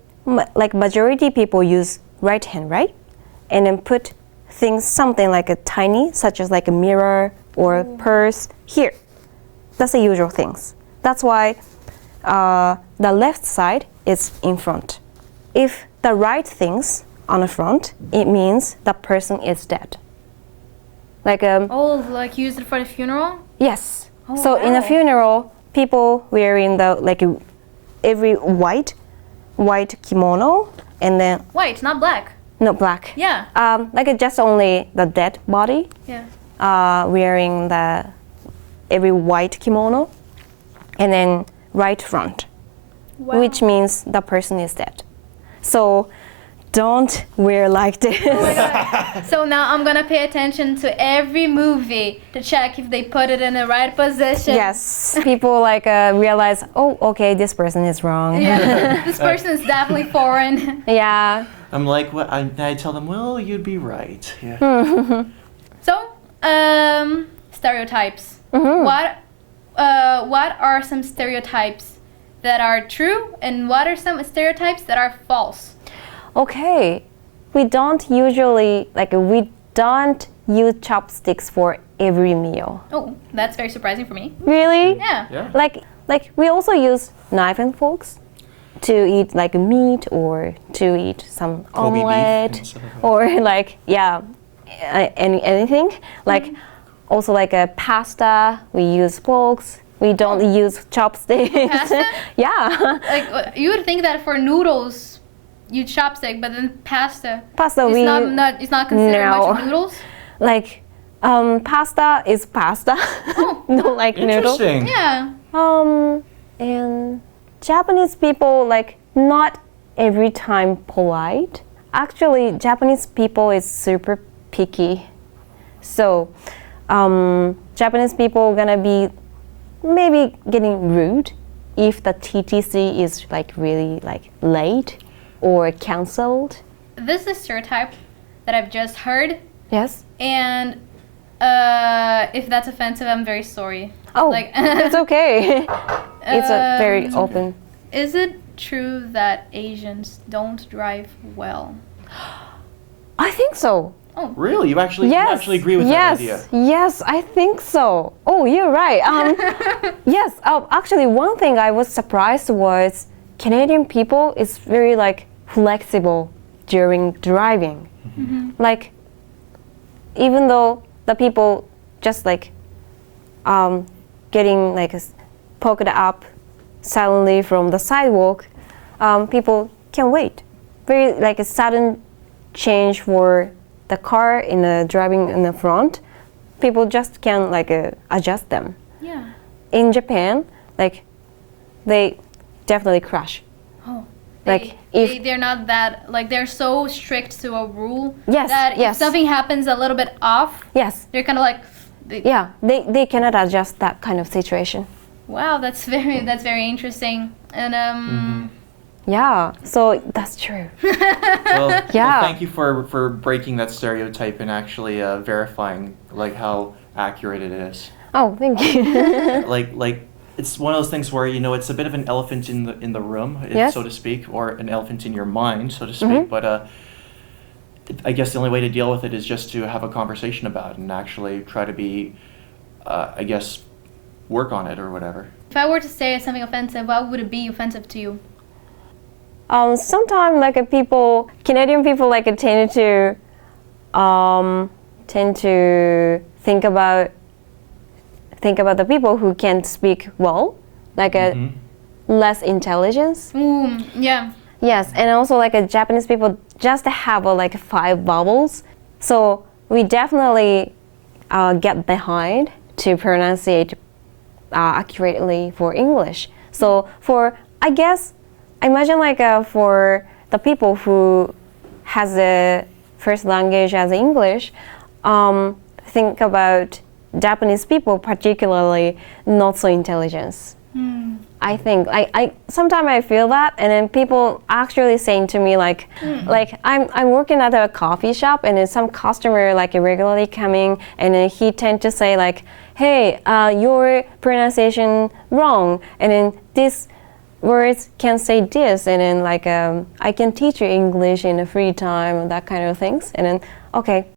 like majority people use right hand, right? And then put things, something like a tiny, such as like a mirror or purse here. That's the usual things. That's why the left side is in front. If the right things on the front, it means the person is dead. Like like used it for the funeral? yes. Oh, So in a wow. funeral, people wearing the like every white kimono, and then White, not black. no black. Yeah. Like just only the dead body. Yeah. Wearing the every white kimono, and then right front, Wow. which means the person is dead. So don't wear like this. So now I'm gonna pay attention to every movie to check if they put it in the right position. Yes, people like realize, oh, okay, this person is wrong. Yeah, this person is definitely foreign. Yeah. I'm like, what? I tell them, well, you'd be right. Yeah. So, stereotypes. What are some stereotypes that are true, and what are some stereotypes that are false? Okay, we don't usually we don't use chopsticks for every meal. Oh, that's very surprising for me. Really? Yeah. Yeah. Like we also use knife and forks to eat like meat or to eat some Kobe beef omelette and stuff like that. or anything like also like a pasta we use forks. We don't use chopsticks. Pasta? Yeah. Like you would think that for noodles, you chopstick, but then pasta. Pasta It's we it's not considered No. much of noodles. like pasta is pasta. No like noodles. Interesting. Yeah. And Japanese people like not every time polite. Actually, Japanese people is super picky. So, Japanese people gonna be maybe getting rude if the TTC is like really like late or canceled. This is a stereotype that I've just heard, Yes. and if that's offensive, I'm very sorry. Oh, Like- it's okay. It's a very open. Is it true that Asians don't drive well? I think so. Really? You actually agree with that idea? Yes, I think so. Oh, you're right. Yes. Actually, one thing I was surprised was Canadian people is very like flexible during driving. Like, even though the people just like getting like poked up suddenly from the sidewalk, people can wait. Very like a sudden change for the car in the driving in the front, people just can like adjust them. Yeah. In Japan, like they definitely crash. Oh. Like, if- they're not that like they're so strict to a rule Yes, that if yes. something happens a little bit off, Yes, they're kind of like, yeah, they cannot adjust that kind of situation. wow, that's very interesting. And Yeah, so that's true. Well, Yeah. thank you for breaking that stereotype and actually verifying like how accurate it is. Oh, thank you. Like it's one of those things where it's a bit of an elephant in the room, Yes. so to speak, or an elephant in your mind, so to speak. But I guess the only way to deal with it is just to have a conversation about it and actually try to be, I guess, work on it or whatever. if I were to say something offensive, what would it be offensive to you? Sometimes like Canadian people like tend to think about the people who can't speak well, like less intelligence. Yeah. Yes, and also like Japanese people just have like 5 vowels, so we definitely get behind to pronunciate accurately for English. So I imagine like for the people who has a first language as English, think about Japanese people particularly not so intelligent. I think I sometimes I feel that, and then people actually saying to me like I'm working at a coffee shop, and then some customer like regularly coming, and then he tend to say like, hey, your pronunciation wrong, and then this words can say this, and then like I can teach you English in a free time and that kind of things, and then okay.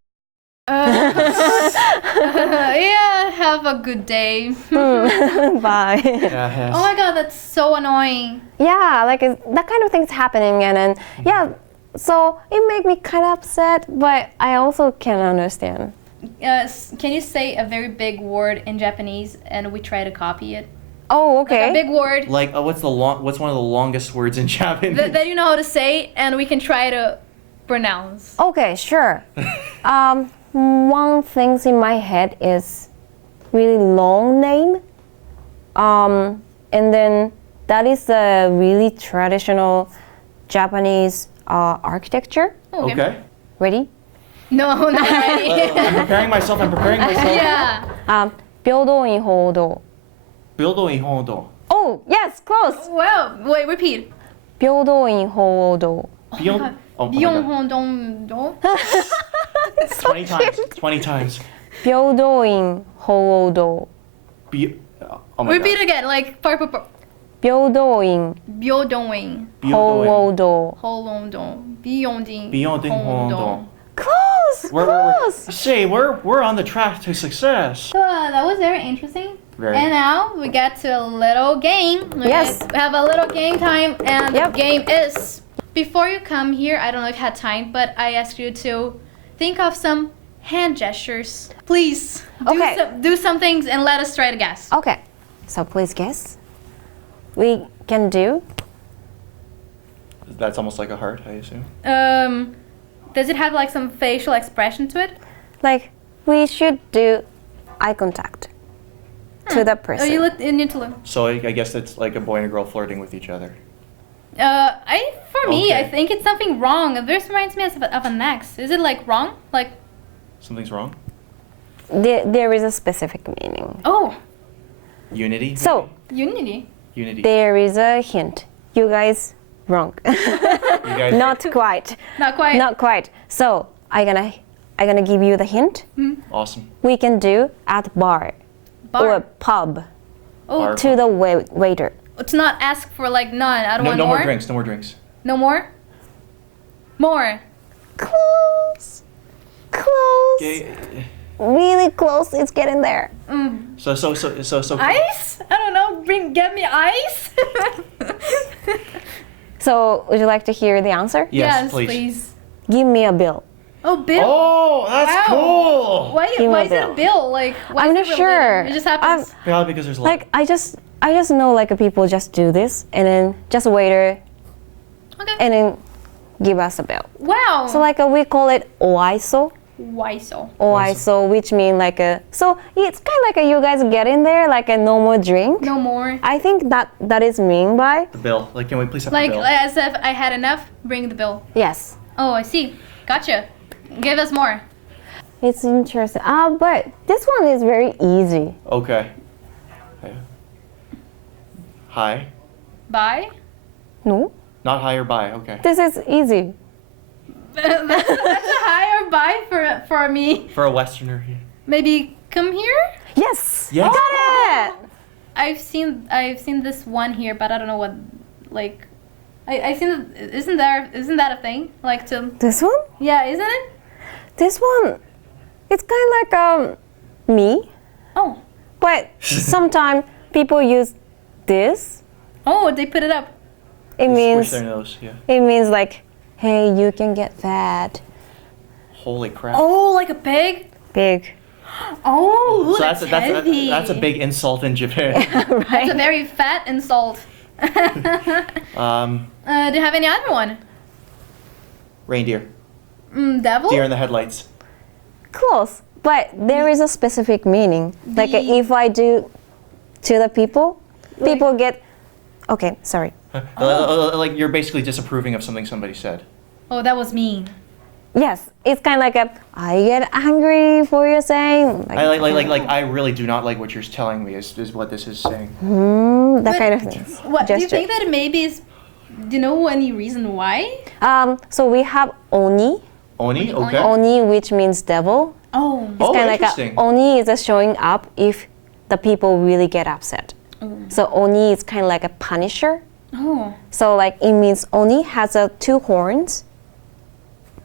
Yeah, have a good day. Bye. Yeah. Oh my god, that's so annoying. Yeah, like that kind of thing's happening, and then yeah, so it made me kind of upset, but I also can understand. Can you say a very big word in Japanese and we try to copy it? Oh, okay. Like a big word Like what's one of the longest words in Japanese? that you know how to say and we can try to pronounce. Okay, sure. One thing in my head is really long name, and then that is a really traditional Japanese architecture. Okay. Ready? No, not ready. I'm preparing myself. Yeah. 平等院報道. 平等院報道. Oh, yes, close. Wow. Wait, repeat. 平等院報道. Beyond. Oh my God. 20 times. 20 times. 平等院報道. Oh my Repeat God. again, like part. 平等院 Byodoing. 報道. Holondong. Beyonding. Beyond Hondong. Close, close. Say, we're on the track to success. So that was very interesting. Very. And now we get to a little game. Yes. We have a little game time, and Yep. the game is. Before you come here, I don't know if you had time, but I asked you to think of some hand gestures. Please. Okay. Do some things and let us try to guess. Okay, so please guess. We can do. That's almost like a heart, I assume. Does it have like some facial expression to it? Like, we should do eye contact to the Oh, person. you need to look. So I guess it's like a boy and a girl flirting with each other. For me, I Okay. think it's something wrong. This reminds me of an ex. Is it like wrong? Like, Something's wrong? There is a specific meaning. oh, Unity? So, unity. Unity. there is a hint. You guys, wrong. You guys, Not quite. Not quite. Not quite. So, I gonna give you the hint. awesome. We can do at bar, Bar. or pub Oh, Bar. to the waiter. to not ask for like none. I don't No, want no more. more drinks. No more drinks. No more. More. Close. Close. Okay. Really close. It's getting there. So. Ice? I don't know. Get me ice. So, would you like to hear the answer? Yes, please. Give me a bill. Oh, bill. Oh, that's Wow. cool. Why Give me is a it a bill. bill? Like, why I'm is not it related? sure. It just happens. Yeah, because there's a lot. Like, I just know like people just do this and then just waiter Okay. and then give us a bill. Wow. So like we call it oiso. Why so? Oiso, which mean like a, so it's kind of like a, you guys get in there like a no more drink. No more. I think that is mean by, the bill. Like, can we please have Like the bill? as if I had enough, bring the bill. yes. Oh, I see. Gotcha. Give us more. It's interesting. But this one is very easy. Okay. Hi. Buy? No? Not hi or bye. Okay. This is easy. that's a higher buy for me. For a Westerner. Maybe come here? Yes! Yes. Got it! I've seen this one here, but I don't know what like I seen isn't that a thing? Like to This one? yeah, isn't it? This one, it's kind of like me, Oh. but sometimes people use this. Oh, they put it up. It Squish means their nose. Yeah. it means like, hey, you can get fat, Holy crap. Oh, like a pig? big, Oh, So that's heavy. that's a big insult in Japan. That's a right? very fat insult. Do you have any other one? Reindeer. Devil? Deer in the headlights. Close, but there is a specific meaning. Like The- if I do to the people, people get. Okay, sorry. Like you're basically disapproving of something somebody said. Oh, that was mean. Yes, it's kind of like a. I get angry for you saying. Like I really do not like what you're telling me is what this is saying. That But kind of things. What do you Gesture. think that it maybe is? Do you know any reason why? So we have oni. Oni? Oni. Okay. Oni, which means devil. Oh. Oh, Kind of like interesting. oni is a showing up if the people really get upset. So oni is kind of like a punisher. Oh. So like it means oni has two horns,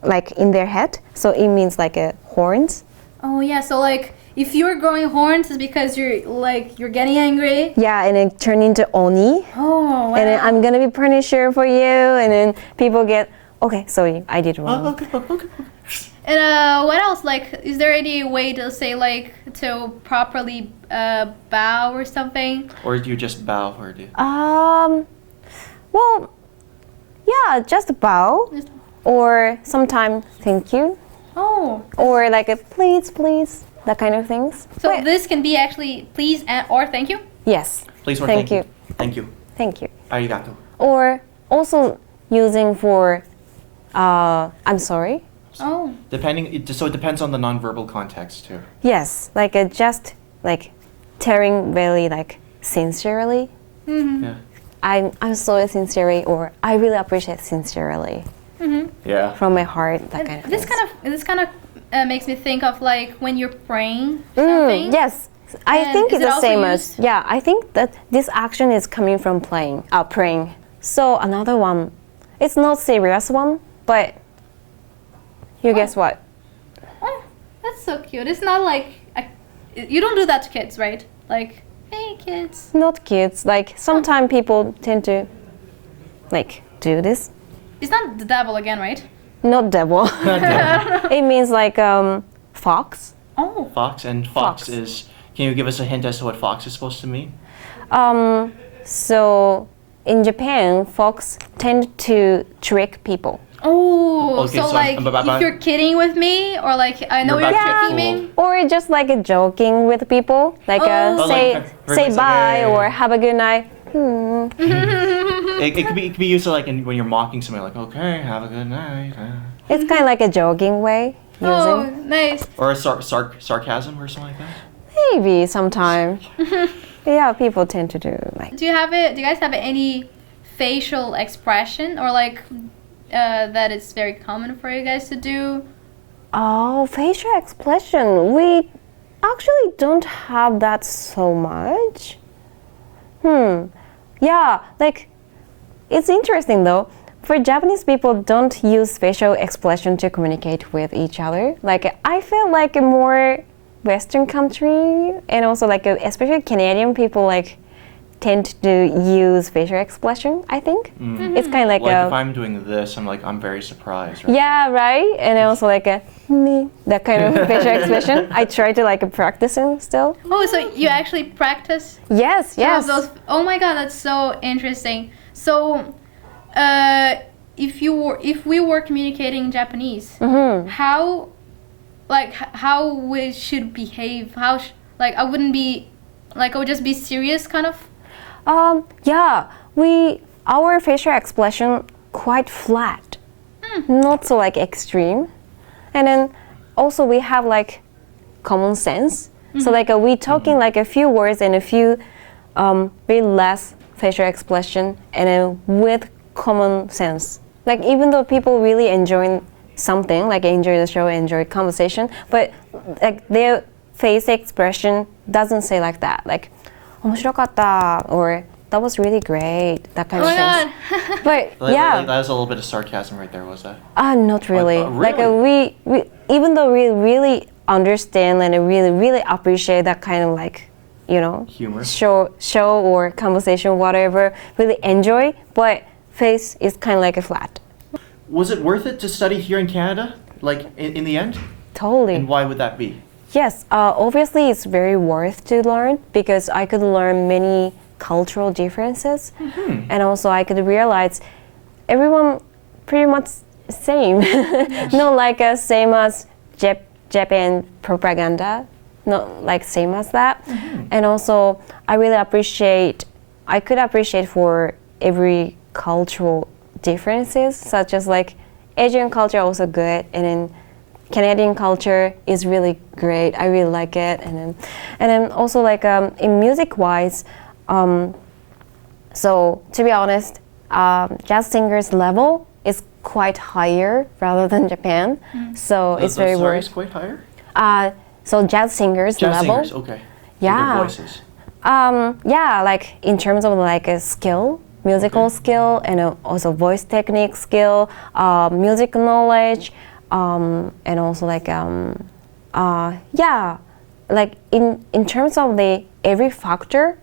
like in their head. So it means like a horns. Oh yeah. So like, if you're growing horns, it's because you're getting angry. Yeah, and then turn into oni. Oh. Wow. And then I'm gonna be punisher for you. And then people get okay. Sorry, I did wrong. Okay. And what else? Like, is there any way to say like to properly bow or something? Or do you just bow or do you? Well, yeah, just bow, Just- or sometimes thank you, Oh. or like a please, please, that kind of things. So But- this can be actually please and or thank you. yes, Please or thank you, Thank you. thank you, Arigato. or also using for I'm sorry. Oh. So it depends on the nonverbal context too. Yes, like just like telling very like sincerely. Mm-hmm. Yeah. I'm so sincerely, or I really appreciate sincerely Mm-hmm. Yeah. from my heart. That kind of This things. kind of makes me think of like when you're praying something. Yes, I And think is it's it the also same as used- I think that this action is coming from praying. So another one, it's not serious one, but you guess what? Oh, that's so cute. It's not like you don't do that to kids, right? Like, hey kids. Not kids. Like sometimes people tend to like do this. It's not the devil again, right? Not devil. It means like fox. Oh. Fox and Fox. is. Can you give us a hint as to what fox is supposed to mean? So in Japan, fox tend to trick people. Oh, Okay, so so like if you're kidding with me, or like I know You're you're about to tricking get me. Or just like joking with people, like Oh. say like, say like, bye hey. or have a good night. It could be used to like when you're mocking somebody, like okay, have a good night, It's kind of like a joking way Oh, using. nice. or a sarcasm or something like that. Maybe sometime. Yeah, people tend to do like. Do you guys have any facial expression or like that is very common for you guys to do? Oh, facial expression. We actually don't have that so much. Yeah, like it's interesting though. For Japanese people, don't use facial expression to communicate with each other. Like I feel like a more Western country, and also like especially Canadian people like tend to use facial expression. I think it's kind of like Like a if I'm doing this, I'm very surprised. Right? yeah, right, and also like a that kind of facial expression. I try to like practicing still. Oh, so you actually practice Yes, some of yes. those? Oh my god, that's so interesting. So, if we were communicating in Japanese, how we should behave? I wouldn't be like I would just be serious kind of. Yeah, our facial expression quite flat, not so like extreme, and then also we have like common sense. So like we talking like a few words and a few very less facial expression, and then with common sense. Like even though people really enjoy something, like enjoy the show, enjoy conversation, but like their face expression doesn't say like that. Like 面白かった or that was really great, that kind Oh of my things. god. But Like, yeah, that was a little bit of sarcasm right there. Was that? not really. Like really? we even though we really understand and really appreciate that kind of like, you know, Humor. show or conversation, whatever, really enjoy, but face is kind of like a flat. Was it worth it to study here in Canada? Like in the end? Totally. And why would that be? Yes, obviously it's very worth to learn because I could learn many cultural differences, and also I could realize everyone pretty much same, not like same as Japan propaganda, not like same as that, and also I could appreciate for every cultural differences, such as like Asian culture also good, and then Canadian culture is really great. I really like it, and then also like in music wise, so to be honest, jazz singers level is quite higher rather than Japan. So it's very Sorry, worth. it's quite higher. So jazz singers Jazz level. singers, okay. Yeah. Their voices. Yeah, like in terms of like a skill, musical skill, and also voice technique skill, music knowledge, and also like yeah, like in terms of the every factor,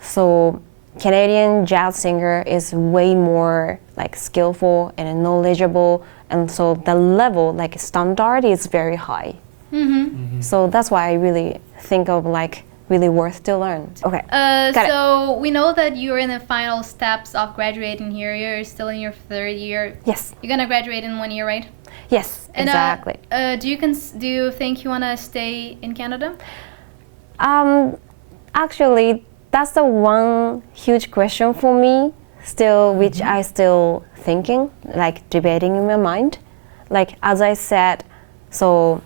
so Canadian jazz singer is way more like skillful and knowledgeable, and so the level like standard is very high. So that's why I really think of like really worth to learn. Okay. Got it. So we know that you're in the final steps of graduating here. You're still in your third year. Yes. You're gonna graduate in 1 year, right? Yes. And, Exactly. Do you think you wanna stay in Canada? Actually, that's the one huge question for me still, which I still thinking, like debating in my mind. Like as I said, so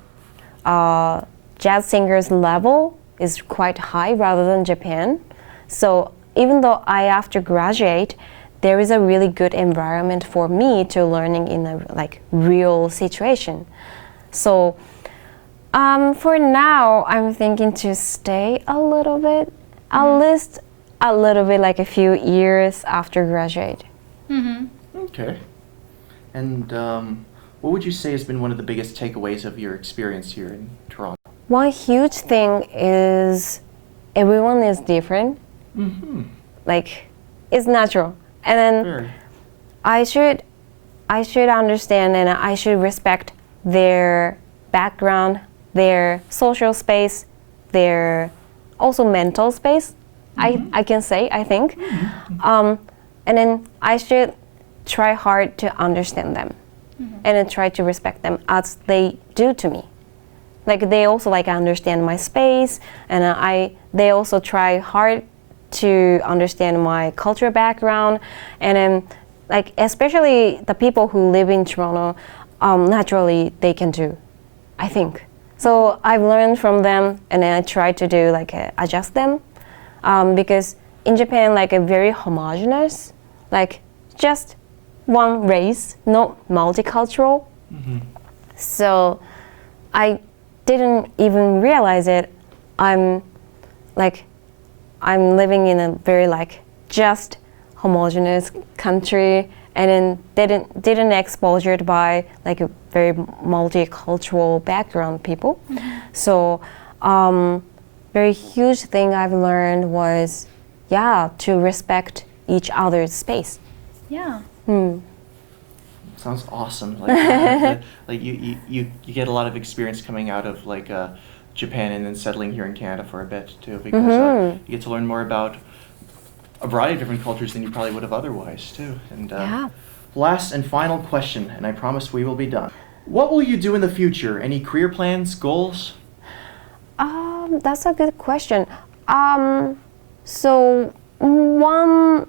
jazz singers level is quite high rather than Japan. So even though I after graduate, there is a really good environment for me to learning in a like real situation. So for now, I'm thinking to stay a little bit, at least a little bit, like a few years after graduate. Okay. And what would you say has been one of the biggest takeaways of your experience here in Toronto? One huge thing is everyone is different. Like it's natural, and then Sure. I should understand and I should respect their background, their social space, their also mental space. I can say, I think. And then I should try hard to understand them and then try to respect them as they do to me. Like they also like understand my space, and they also try hard to understand my cultural background, and then like especially the people who live in Toronto, naturally they can do, I think. So I've learned from them, and then I try to do like adjust them, because in Japan like a very homogeneous, like just one race, not multicultural. So I didn't even realize it. I'm living in a very like just homogeneous country, and then didn't exposed by like a very multicultural background people. So very huge thing I've learned was to respect each other's space. Yeah. Sounds awesome. Like you get a lot of experience coming out of like Japan and then settling here in Canada for a bit too, because you get to learn more about a variety of different cultures than you probably would have otherwise too. And last and final question, and I promise we will be done. What will you do in the future? Any career plans, goals? That's a good question. So one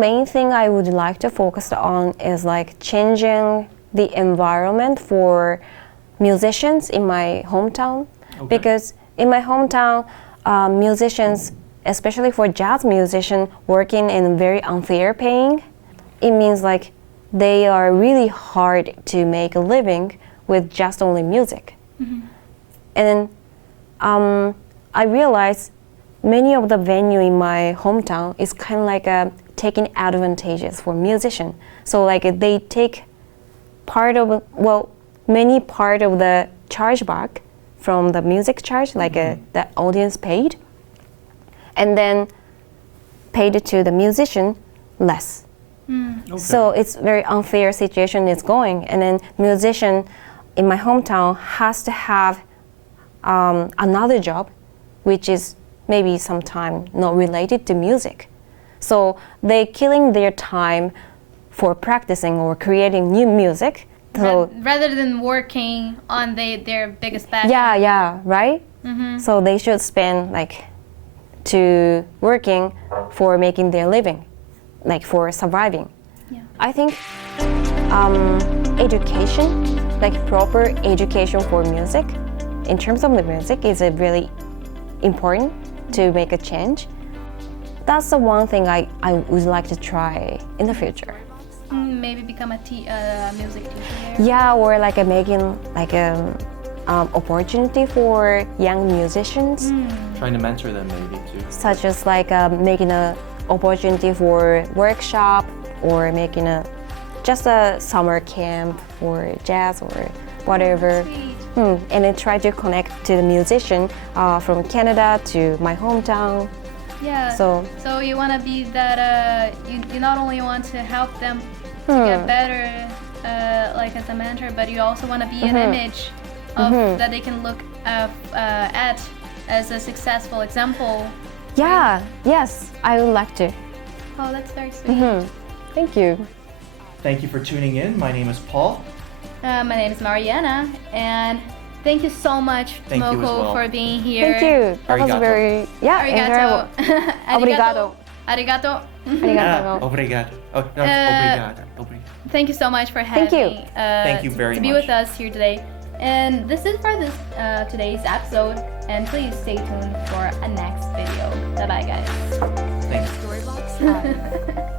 main thing I would like to focus on is like changing the environment for musicians in my hometown. Okay. Because in my hometown, musicians, especially for jazz musicians, working in very unfair paying. It means like they are really hard to make a living with just only music. And I realized many of the venue in my hometown is kind of like taking advantages for musicians. So like they take many part of the charge back from the music charge, like the audience paid, and then paid to the musician less. Okay. So it's very unfair situation is going, and then musician in my hometown has to have another job, which is maybe sometime not related to music. So they killing their time for practicing or creating new music. So rather than working on their biggest passion. yeah, right? So they should spend like to working for making their living, like for surviving. Yeah. I think education, like proper education for music, in terms of the music, is really important to make a change. That's the one thing I would like to try in the future. Maybe become a music teacher. Yeah, or like making like opportunity for young musicians, Trying to mentor them maybe too. such as like making a opportunity for workshop, or making just a summer camp for jazz or whatever. And then try to connect to the musician from Canada to my hometown. Yeah. So you want to be that. You not only want to help them to get better, like as a mentor, but you also want to be an image of that they can look at as a successful example. yeah, yes, I would like to. Oh, that's very sweet. Thank you. Thank you for tuning in. My name is Paul. My name is Mariana, and thank you so much, Thank you as Tomoko, well. for being here. Thank you. That was Arigato. very Arigato. enjoyable. Obrigado. Arigato. Arigatou. Obrigado. Oh, no, obrigado. Thank you so much for having Thank you. me. Thank you very to be much. with us here today. And this is for this today's episode. And please stay tuned for a next video. Bye bye, guys. Thanks. Storybox Live.